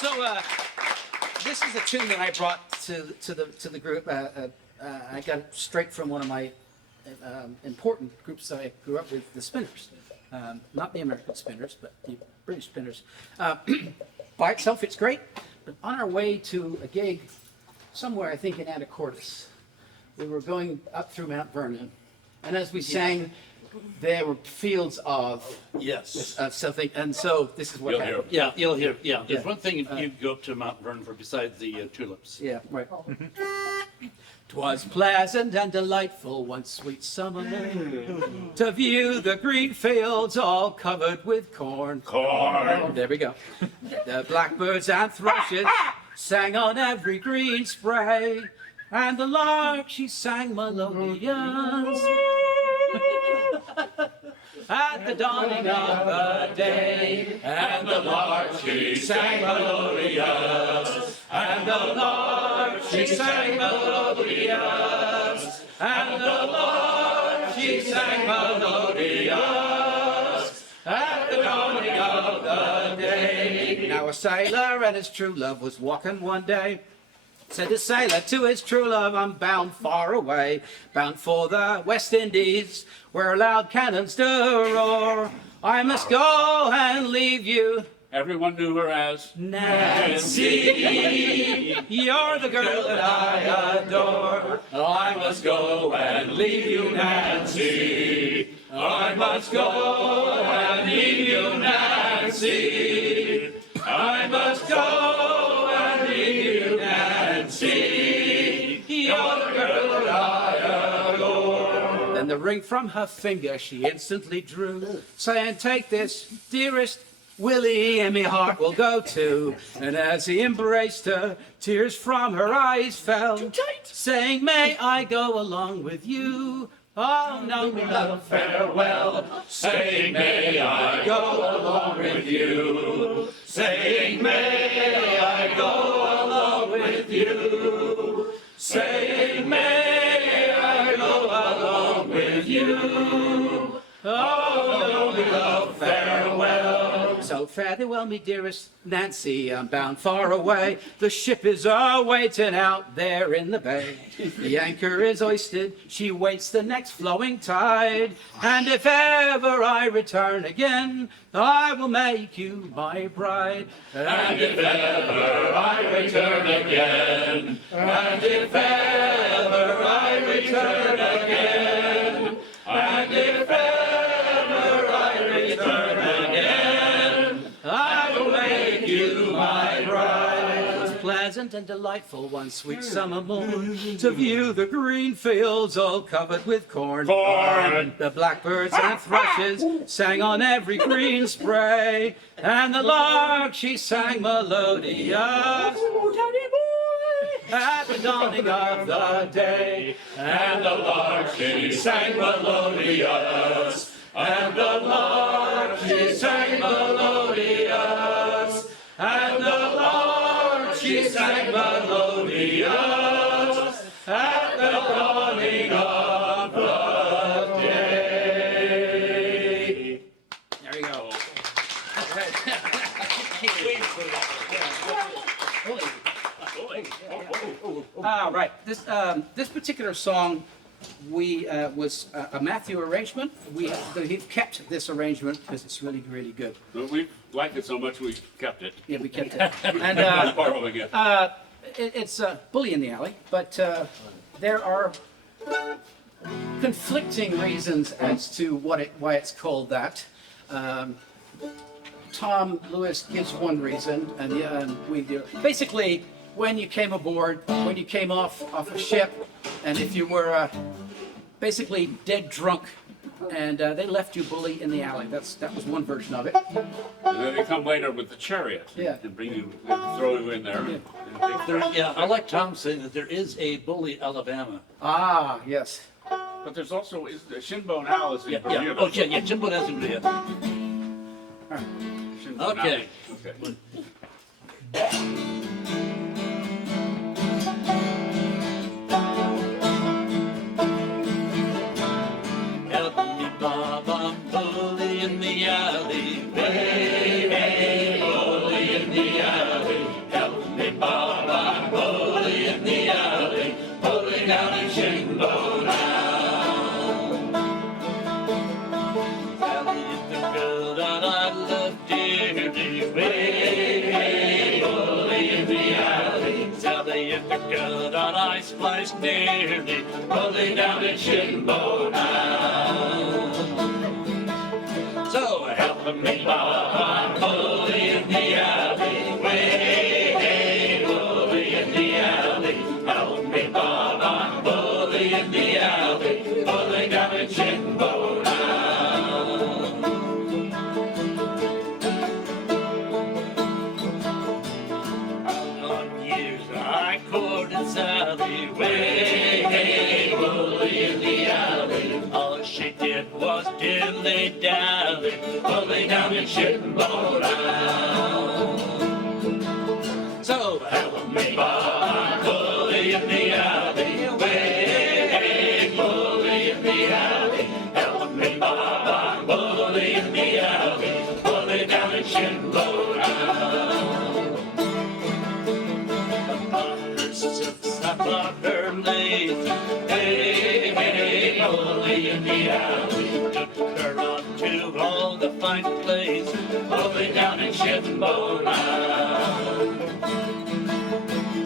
So this is a tune that I brought to the group. I got it straight from one of my important groups I grew up with, the Spinners. Not the American Spinners, but the British Spinners. By itself, it's great, but on our way to a gig somewhere, I think in Anacortes, we were going up through Mount Vernon, and as we sang, there were fields of Yes. something, and so this is what You'll hear happened. Yeah, you'll hear. Yeah, there's Yeah. one thing you go up to Mount Vernon for besides the tulips. Yeah, right. 'Twas pleasant and delightful one sweet summer morn to view the green fields all covered with corn. Corn. There we go. The blackbirds and thrushes sang on every green spray, and the lark she sang melodious at the dawning of the day. And the lark she sang melodious, and the lark she sang melodious, and the lark she sang melodious at the dawning of the day. Now a sailor and his true love was walking one day. Said the sailor to his true love, I'm bound far away, bound for the West Indies, where loud cannons do roar. I must go and leave you, Everyone knew her as Nancy. You're the girl that I adore. I must go and leave you, Nancy. I must go and leave you, Nancy. I must go and leave you, Nancy. You're the girl that I adore. Then the ring from her finger she instantly drew, saying, take this, dearest Willie, and me heart will go too. And as he embraced her, tears from her eyes fell, saying, may I go along with you? Oh, no, me love, farewell. Saying, may I go along with you? Saying, may I go along with you? Saying, may I go along with you? Oh, no, me love, farewell. So fare thee well, me dearest Nancy, I'm bound far away. The ship is waiting out there in the bay. The anchor is hoisted, she waits the next flowing tide. And if ever I return again, I will make you my bride. And if ever I return again, and if ever I return again, and if ever I return again, I will make you my bride. It was pleasant and delightful one sweet summer morn to view the green fields all covered with corn. Corn. The blackbirds and thrushes sang on every green spray, and the lark she sang melodious at the dawning of the day. And the lark she sang melodious, and the lark she sang melodious, and the lark she sang melodious at the dawning of the day. There you go. All right. This particular song, was a Matthew arrangement. We've kept this arrangement because it's really, really good. But we like it so much we kept it. Yeah, we kept it. And Not borrowing it. it's Bully in the Alley, but there are conflicting reasons as to why it's called that. Tom Lewis gives one reason, and we do. Basically, when you came aboard, when you came off a ship, and if you were basically dead drunk, and they left you, Bully, in the alley. That was one version of it. And then they come later with the chariot. Yeah. And bring you, and throw you in there. Yeah. And take- Yeah, I like Tom saying that there is a Bully, Alabama. Ah, yes. But there's also Shinbone Al is in Yeah. Bermuda. Oh, yeah, Jimbo doesn't do that. Shinbone Okay. Al. Okay. Help me, Bob, I'm bully in the alley. Hey, hey, bully in the alley. I spliced nearly, pulling down a shinbone. So help me, Bob, I'm bully in the alley, way, bully in the alley. Help me, Bob, I'm bully in the alley, pulling down a shinbone. On years I courted Sally, way, bully in the alley. All she did was dilly-dally, pulling down and shinbone. So help me, Bob, I'm bully in the alley, way, bully in the alley. Help me, Bob, I'm bully in the alley, pulling down and shinbone. I bought her lace, hey, hey, bully in the alley. Took her on to all the fine places, pulling down and shinbone.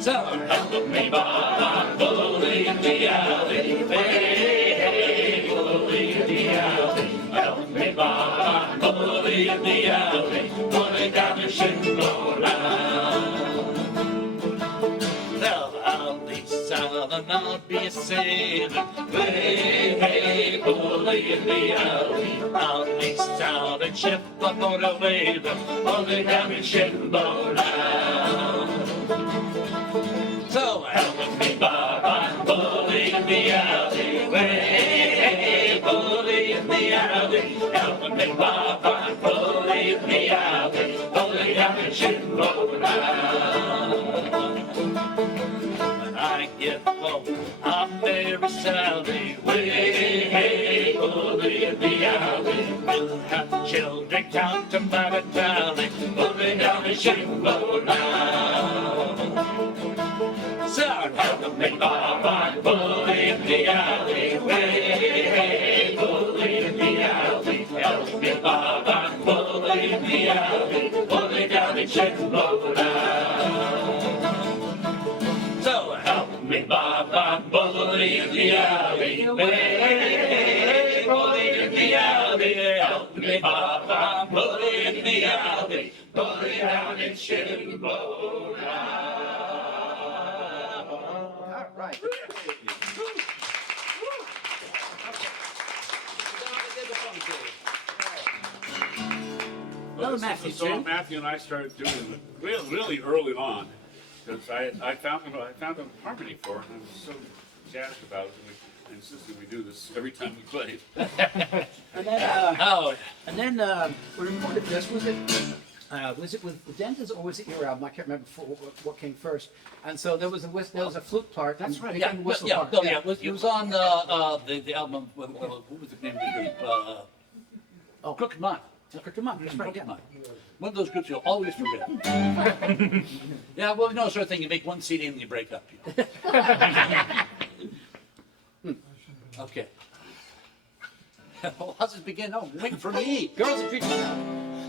So help me, Bob, I'm bully in the alley, hey, hey, bully in the alley. Help me, Bob, I'm bully in the alley, pulling down and shinbone. Well, I'll leave south and I'll be a sailor. Hey, hey, bully in the alley. I'll leave south and ship up on a whaler, pulling down and shinbone. So help me, Bob, I'm bully in the alley. Hey, bully in the alley. Help me, Bob, I'm bully in the alley, pulling down and shinbone. I get home, I'll marry Sally, way, hey, bully in the alley. We'll have children, count them by the tally, pulling down the shinbone. So help me, Bob, I'm bully in the alley, way, hey, bully in the alley. Help me, Bob, I'm bully in the alley, pulling down the shinbone. So help me, Bob, I'm bully in the alley, hey, bully in the alley. Help me, Bob, I'm bully in the alley, bully down in shinbone. All right. Another Matthew So tune. Matthew and I started doing it really early on, because I found a harmony for it, and I was so jazzed about it. And we insisted we do this every time we played. And then, Oh, and then we recorded this. Was it with the Dentist or was it your album? I can't remember what came first. And so there was a flute part. That's right. yeah, Whistle yeah, part. no, yeah. It was on the album. What was the name of the group? Crooked Mind. Come on, that's right. Crooked Yeah. Mind. One of those groups you'll always forget. Yeah, well, you know, sort of thing. You make one CD and you break up. You know. Okay. How's it begin? Oh, wait for me. Girls and Creatures.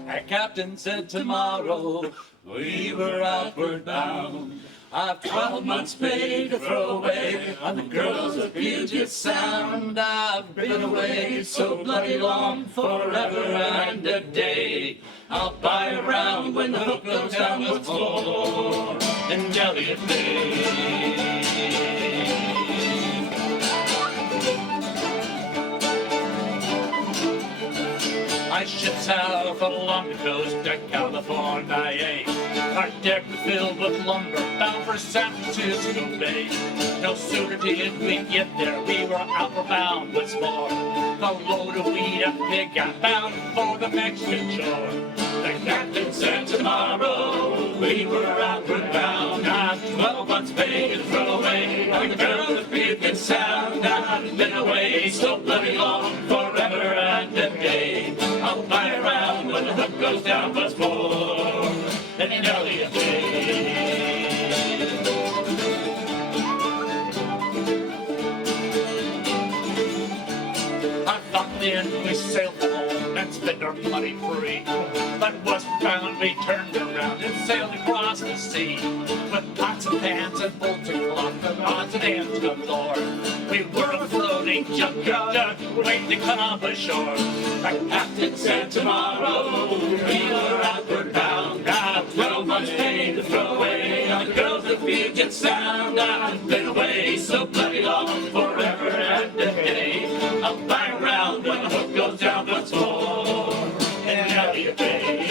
Our captain said tomorrow we were outward bound. I've 12 months pay to throw away on the girls of Puget Sound. I've been away so bloody long, forever and a day. I'll buy a round when the hook goes down the floor in Elliott Bay. I shipped south along the coast to California. Our deck was filled with lumber, bound for San Francisco Bay. No sooner did we get there, we were outward bound once more. A load of wheat and pig got bound for the Mexican shore. The captain said tomorrow we were outward bound. I've 12 months pay to throw away on the girl of Puget Sound. I've been away so bloody long, forever and a day. I'll fly around when the hook goes down once more in Elliott Bay. I thought then we sailed home and spent our money free, but wasn't found. We turned around and sailed across the sea with pots and pans and bolts and cloth and odds and ends galore. We were a floating junkyard waiting to come ashore. The captain said tomorrow we were outward bound. I've 12 months paid to throw away on the girls of Puget Sound. I've been away so bloody long, forever and a day. I'll buy around when the hook goes down once more in Elliott Bay.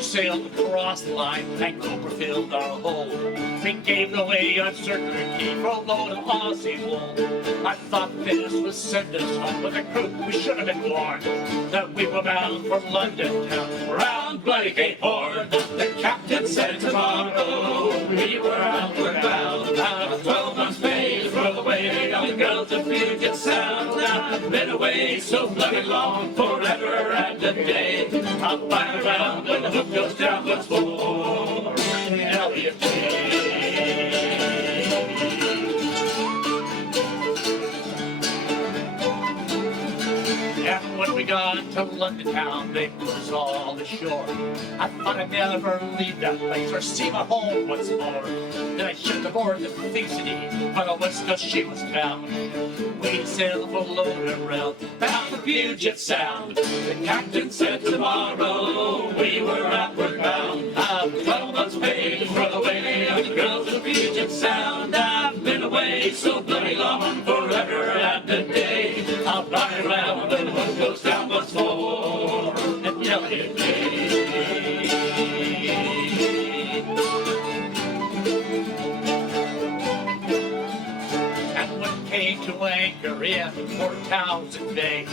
Sailed across the line and Cobra filled our hold. We gave away uncertainty for a load of Aussie wool. I thought this was send us home, but the crew, we should have been warned that we were bound for London town, round bloody Cape Horn. The captain said tomorrow we were outward bound. Out of 12 months' pay, throw away on the girls of Puget Sound. I've been away so bloody long, forever and a day. I'll buy around when the hook goes down once more in Elliott Bay. And when we got to London town, they put us all ashore. I thought I'd never leave that place or see my home once more. Then I shipped aboard the Felicity on the west coast she was bound. We sailed for loaded rail bound for Puget Sound. The captain said tomorrow we were outward bound. I've 12 months paid to throw away on the girls of Puget Sound. I've been away so bloody long, forever and a day. I'll buy around when the hook goes down once more in Elliott Bay. And when came to anchor in Port Townsend Bay,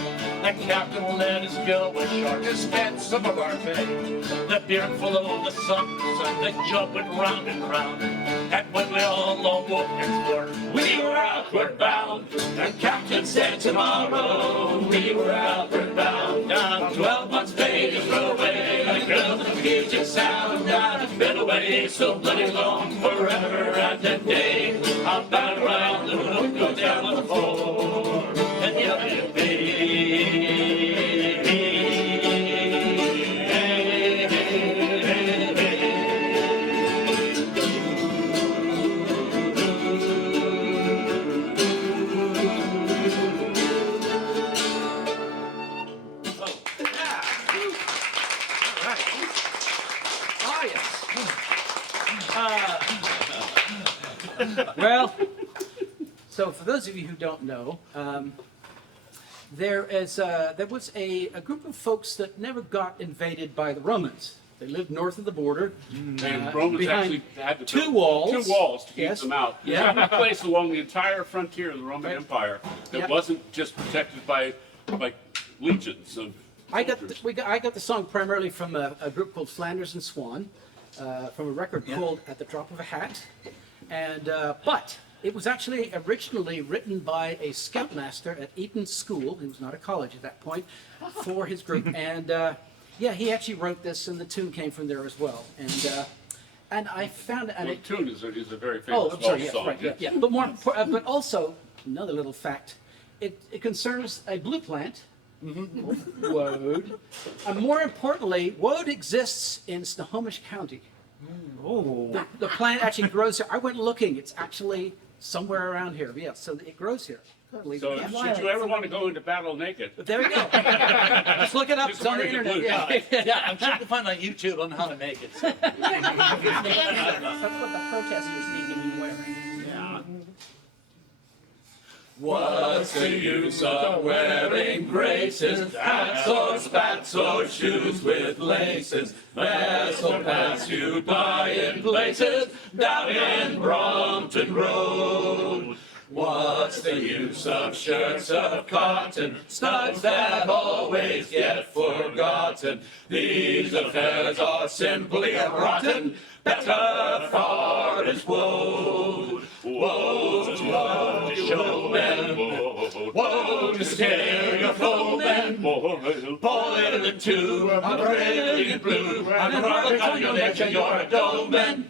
the captain let us go ashore to spend some of our pay. The beer flowed, the sun, the jug went round and round. And when we all awoke next morning, we were outward bound. The captain said tomorrow we were outward bound. Now 12 months paid to throw away the girls of Puget Sound. I've been away so bloody long, forever and a day. I'll bound around and hook go down on the floor and the Elliott Bay. Well, so for those of you who don't know, there was a group of folks that never got invaded by the Romans. They lived north of the border. And Romans behind actually had to two build walls. 2 walls to keep Yes. them out. Yeah. There's no place along the entire frontier of the Roman Right. Empire that Yeah. wasn't just protected by legions of I got soldiers. I got the song primarily from a group called Flanders and Swan, from a record called At the Drop of a Hat, and but it was actually originally written by a scoutmaster at Eton School. He was not at college at that point, for his group, and yeah, he actually wrote this, and the tune came from there as well, and I found and Well, it. tune is a very famous Oh, I'm sorry. Yeah, song. right. Yeah. But but also another little fact. It concerns a blue plant. Woad. And more importantly, woad exists in Snohomish County. Oh. The plant actually grows here. I went looking. It's actually somewhere around here. Yeah, so it grows here. Believe So it. should you ever want to go into battle naked, But there we go. Just look it up. Just It's on the wear the internet. blue Yeah. Yeah, I'm sure you can find on YouTube on how to make it. So. That's what the protesters need to be wearing. Yeah. What's the use of wearing braces, hats or spats or shoes with laces? This'll pass you by in places down in Brompton Road. What's the use of shirts of cotton, studs that always get forgotten? These affairs are simply rotten, better far is woe. Woe to love showmen, woe to scare your foemen. Boil into a brilliant blue, and rather on your nature you're a dull man.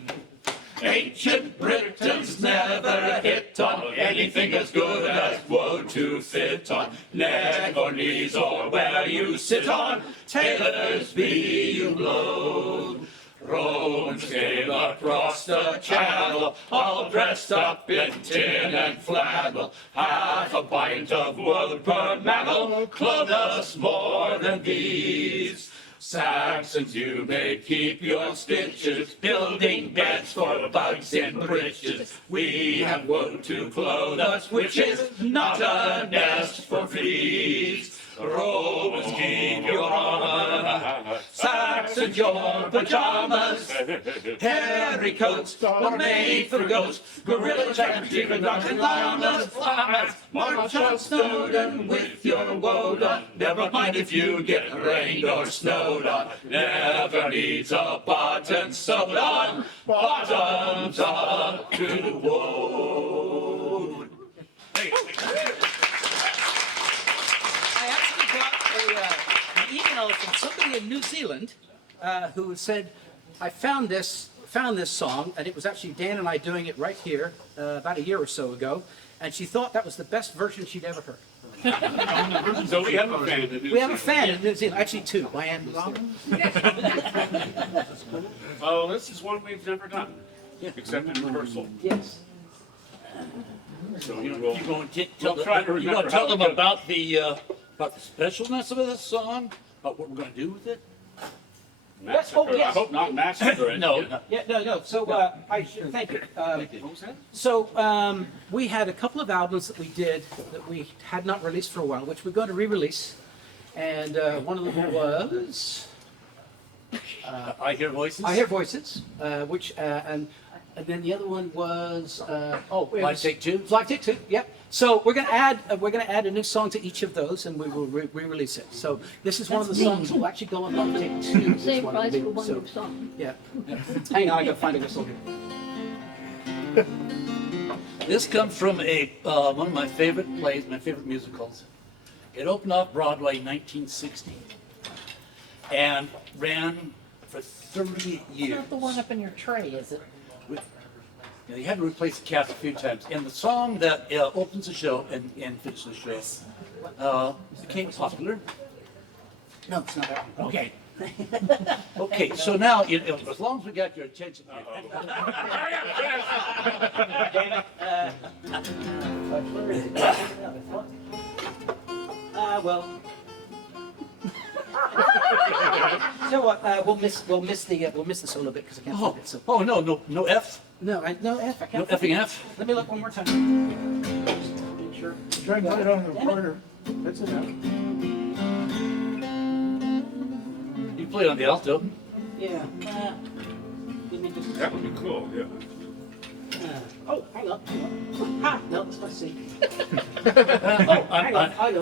Ancient Britons never hit on anything as good as woe to fit on. Neck or knees or where you sit on, tailors be you blowed. Romans came across the channel, all dressed up in tin and flannel. Half a pint of wood per mammal clothed us more than these. Saxons, you may keep your stitches, building beds for bugs in breeches. We have wood to clothe us, which is not a nest for fleas. Romans, keep your armor, Saxons, your pajamas. Hairy coats were made for ghosts, gorilla jackets, dogs and llamas. March on Snowdon with your woad on. Never mind if you get rained or snowed on. Never needs a button sewed on. Bottoms up to woad. I actually got an email from somebody in New Zealand who said, I found this song, and it was actually Dan and I doing it right here about a year or so ago, and she thought that was the best version she'd ever heard. So we have a fan in New Zealand. We have a fan in New Zealand, actually two, Diane Long. Oh, this is one we've never done, except in rehearsal. Yes. So we will. You going to We'll try to remember tell how them to do it. about the specialness of this song? About what we're going to do with it? Yes, oh, Massacre. yes. I hope not massacre it. No. Yeah, no. So thank you. So we had a couple of albums that we did that we had not released for a while, which we're going to re-release. And one of them was I Hear Voices. I Hear Voices, which and then the other one was Flight Take Two? Flight Take Two. Yep. So we're gonna add a new song to each of those, and we will re-release it. So this is one of the songs that will actually go on Flight Take Two. Same price for one So, new song. yeah. Hang on, I gotta find a whistle here. This comes from one of my favorite plays, my favorite musicals. It opened off Broadway in 1960 and ran for 30 It's years. not the one up in your tray, is it? They had to replace the cast a few times. And the song that opens the show and finishes the show became popular. No, it's not that one. Okay. Okay, so now, as long as we got your attention. Where is it? Well. So what? We'll miss the solo bit because I can't find it. So. Oh, no F? No, no F. I No can't. find effing it. F? Let me look one more time. Make sure. Try and put it on the recorder. That's enough. You play on the alto. Yeah. Let me just. That would be cool, yeah. Oh, hang on. Ha! No, that's my C.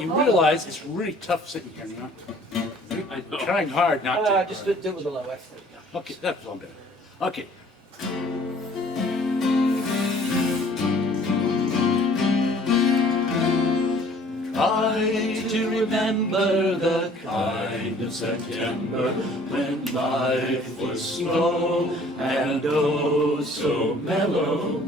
You realize it's really tough sitting here, you know? I know. Trying hard not to. Just do it with a low F. There you go. Okay, that's all better. Okay. Try to remember the kind of September when life was slow and oh so mellow.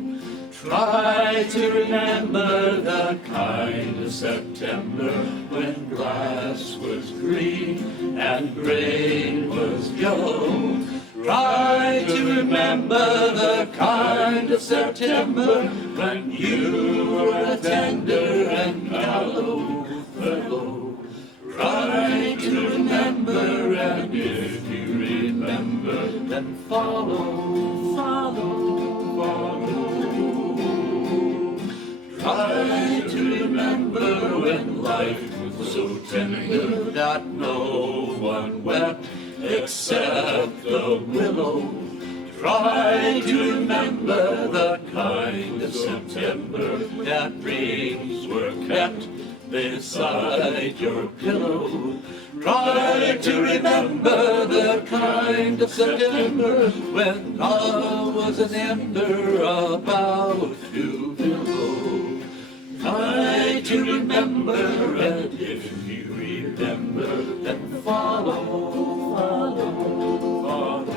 Try to remember the kind of September when grass was green and grain was yellow. Try to remember the kind of September when you were a tender and callow fellow. Try to remember, and if you remember, then follow, follow, follow. Try to remember when life was so tender that no one wept except the willow. Try to remember the kind of September that rings were kept beside your pillow. Try to remember the kind of September when love was an ember about to billow. Try to remember, and if you remember, then follow, follow, follow.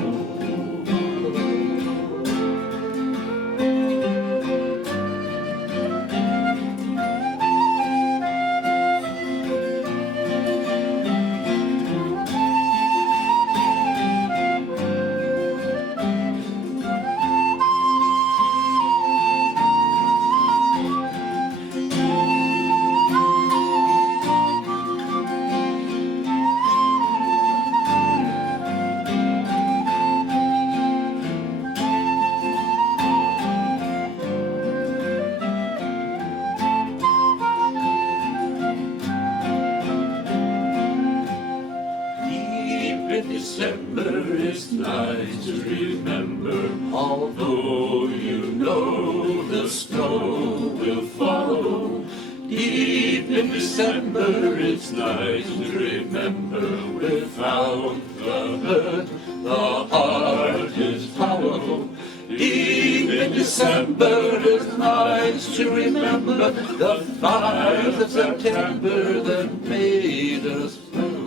December is nice to remember. Although you know the snow will follow. Deep in December it's nice to remember. Without the hurt, the heart is hollow. Deep in December it's nice to remember the fires of September that made us mellow.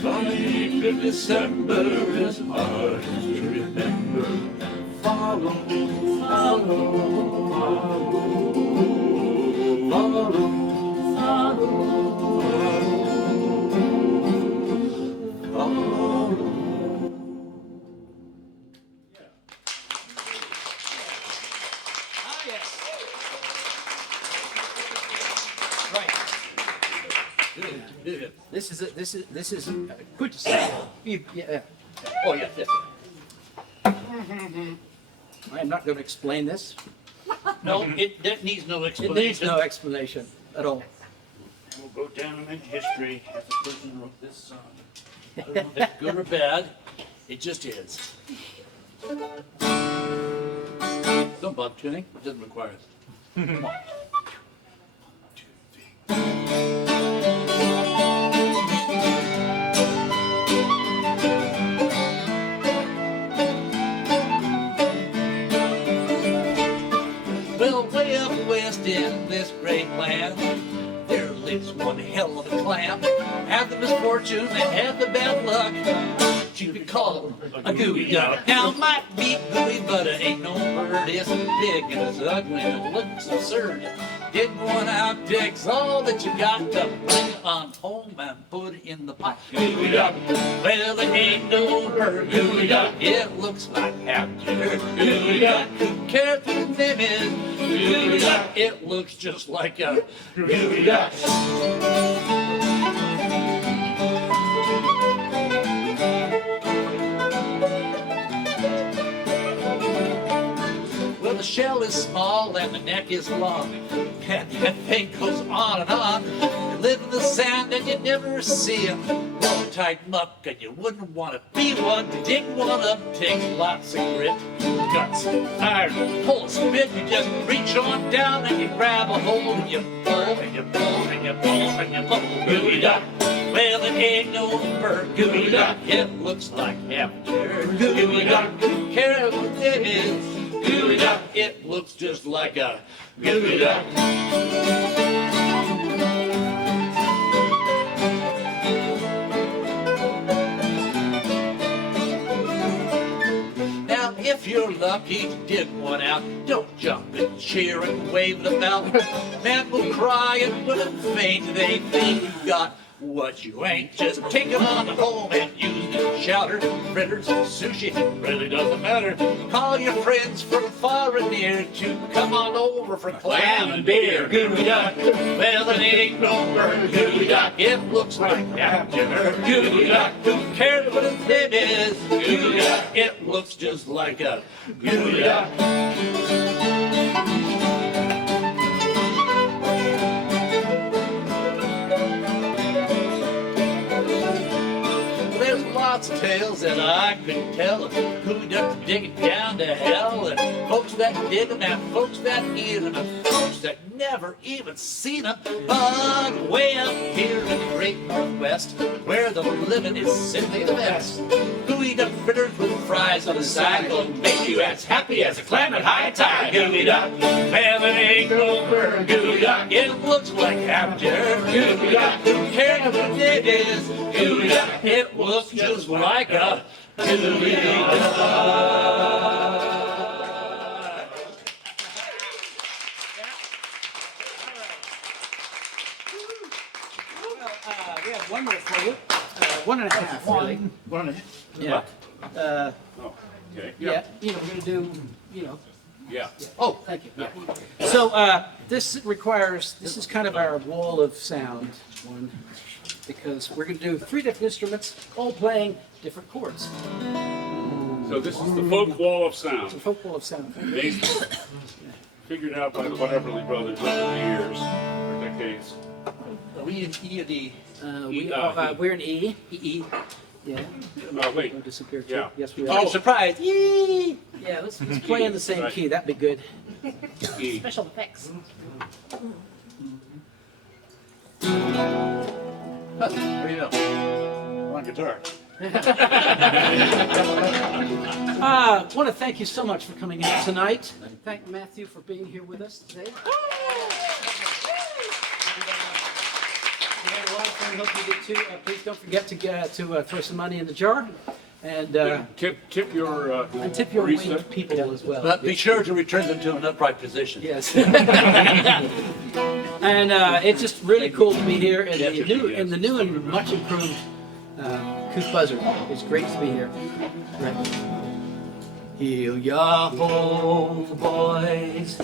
Deep in December is hard to remember. Follow, follow, follow, follow, follow. Ah, yes. Right. This is good to say. Yeah. Oh, yes, yes. I am not going to explain this. No, that needs no It explanation. needs no explanation at all. We'll go down in history as the person who wrote this song. I don't know if that's good or bad. It just is. Don't bother tuning. It doesn't require it. Come on. 1, 2, 3. Well, way up west in this great land, there lives one hell of a clam. Have the misfortune and have the bad luck. You could call him a gooey duck. Now, it might be gooey, but it ain't no bird. It's big and it's ugly and it looks absurd. Get one out, takes all that you got to bring on home and put it in the pot. Gooey duck. Well, it ain't no bird. Gooey duck. It looks like half bird. Gooey duck. Who cares who the name is? Gooey duck. It looks just like a gooey duck. Well, the shell is small and the neck is long, and that thing goes on and on. You live in the sand and you never see him. Low-tide muck and you wouldn't want to be one. To dig one up takes lots of grit, guts, iron, pull a spit. You just reach on down and you grab a hold and you pull and you pull and you pull and you pull. Gooey duck. Well, it ain't no bird. Gooey duck. It looks like half a turd. Gooey duck. Who cares what it is? Gooey duck. It looks just like a gooey duck. Now, if you're lucky to dig one out, don't jump and cheer and wave them out. Men will cry and women faint. They think you got what you ain't. Just take them on home and use them. Chowder, fritters, sushi, really doesn't matter. Call your friends from far and near to come on over for clam and beer. Gooey duck. Well, it ain't no bird. Gooey duck. It looks like after gooey duck. Who cares what its name is? Gooey duck. It looks just like a gooey duck. There's lots of tales that I could tell of gooey ducks digging down to hell, and folks that dig them and folks that eat them and folks that never even seen them. But way up here in the great Northwest, where the living is simply the best, gooey duck fritters with fries on the side will make you as happy as a clam at high tide. Gooey duck. Well, it ain't no bird. Gooey duck. It looks like after gooey duck. Who cares what it is? Gooey duck. It looks just like a gooey duck. We have one more for you. 1.5, really. 1.5. Yeah. Oh, okay. Yeah. You know, we're going to do, you know. Yeah. Oh, thank you. Yeah. So this is kind of our wall of sound one, because we're going to do 3 different instruments, all playing different chords. So this is the folk wall of sound. It's a folk wall of sound. Based, figured out by the Everly Brothers over the years, for decades. Are we in E or D? We're in E. Yeah. Wait. We'll disappear too. Yeah. Yes, we are. Oh, surprise! Yee! Yeah, let's play in the same key. That'd be good. E. Special effects. What do you know? On guitar. I want to thank you so much for coming out tonight. Thank Matthew for being here with us today. We had a lot of fun. Hope you did too. Please don't forget to throw some money in the jar and Tip your tip your Marisa. winged people as well. But be sure to return them to an upright position. Yes. And it's just really cool to be here in the new and much improved Couth Buzzard. It's great to be here. Right. Heel ya ho, boys,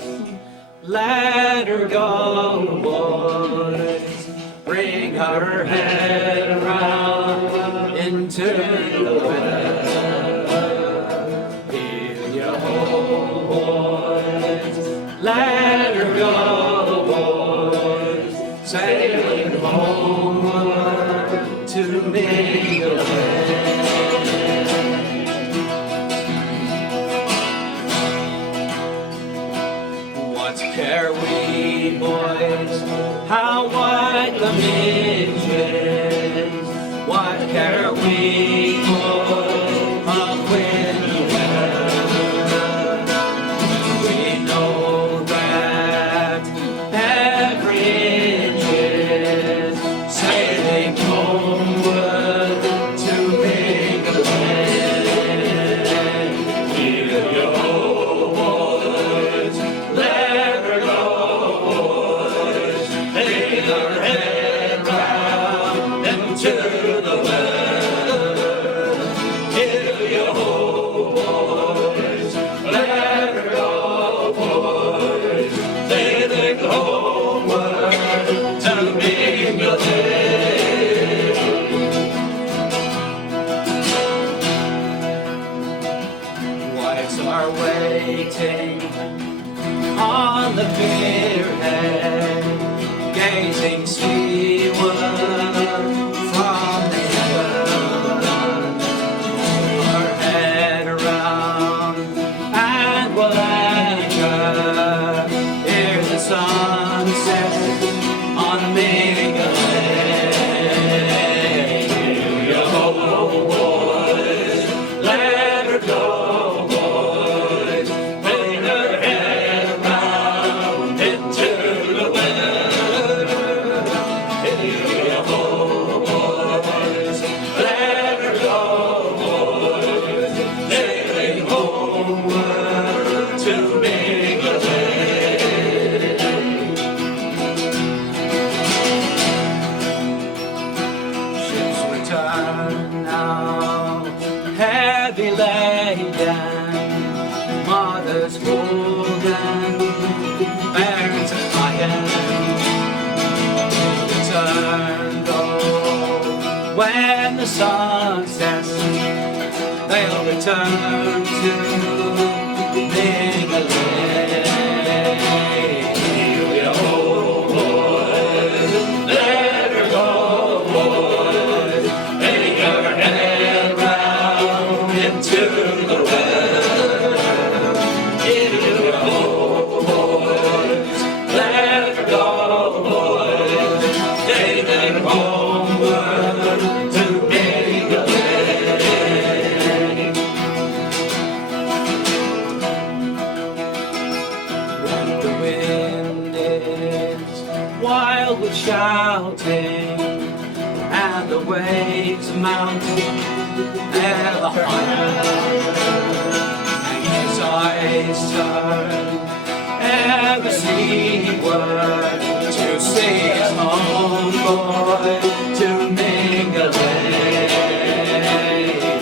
let her go, boys. Bring her head around into the weather. Heel ya ho, boys, let her go, boys. Sailing homeward to mingle. What care we, boys, how white the midge is? What care we, boys, of winter weather? We know that every inch is sailing homeward to England. Here you go, boys, let her go, boys, lay her head round into the weather. Here you go, boys, let her go, boys, sailing homeward to England. Wives are waiting on the pierhead, gazing seaward from the heaven. Her head around and will anchor ere the sunset on Mingalay. Here you go, boys, let her go, boys, bring her head around into the weather. Here you go, boys, let her go, boys, sailing homeward to Mingalay. Ships return now, heavy laden, mothers golden, parents iron. Return though, when the sun sets, they'll return to Mingalay. Here we go, boys, let her go, boys, bring her head round into the weather. Here we go, boys, let her go, boys, sailing homeward to Mingalay. When the wind is wild with shouting and the waves mount ever higher, and his eyes turn ever seaward to see his home boy to Mingalay.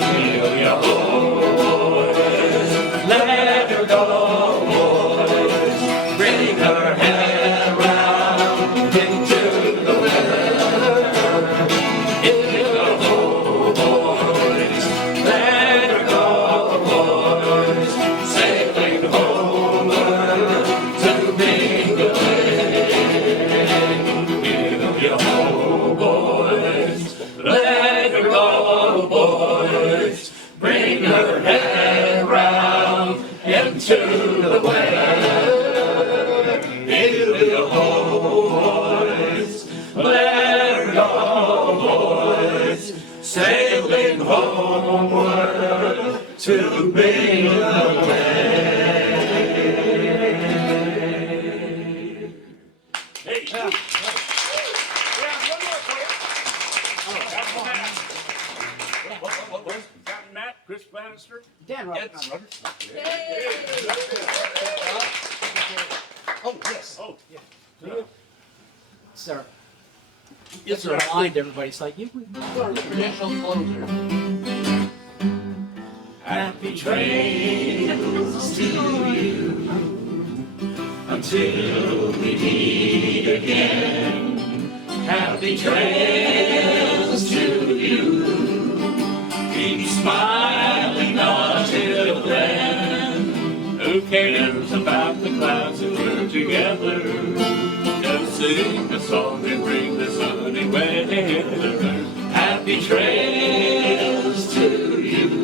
Here you go, boys, let her go, boys, bring her head round into the weather. Here you go, boys, let her go, boys, sailing homeward to Mingalay. Here you go, boys. to make a Hey. Captain Matt, Chris Bannister. Dan Roberts. Oh, yes. Oh, Sir. Yes, Just to remind everybody, it's like, Traditional closer. happy trails to you until we meet again. Happy trails to you. Keep smiling until then. who cares about the clouds if we're together? Just sing a song and bring the sunny weather. Happy trails to you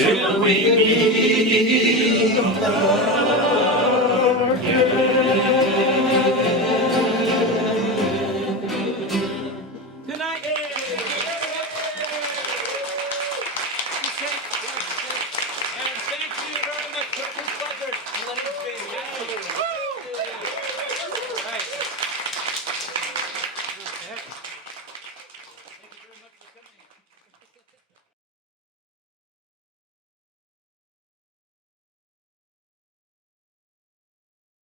till we meet good night.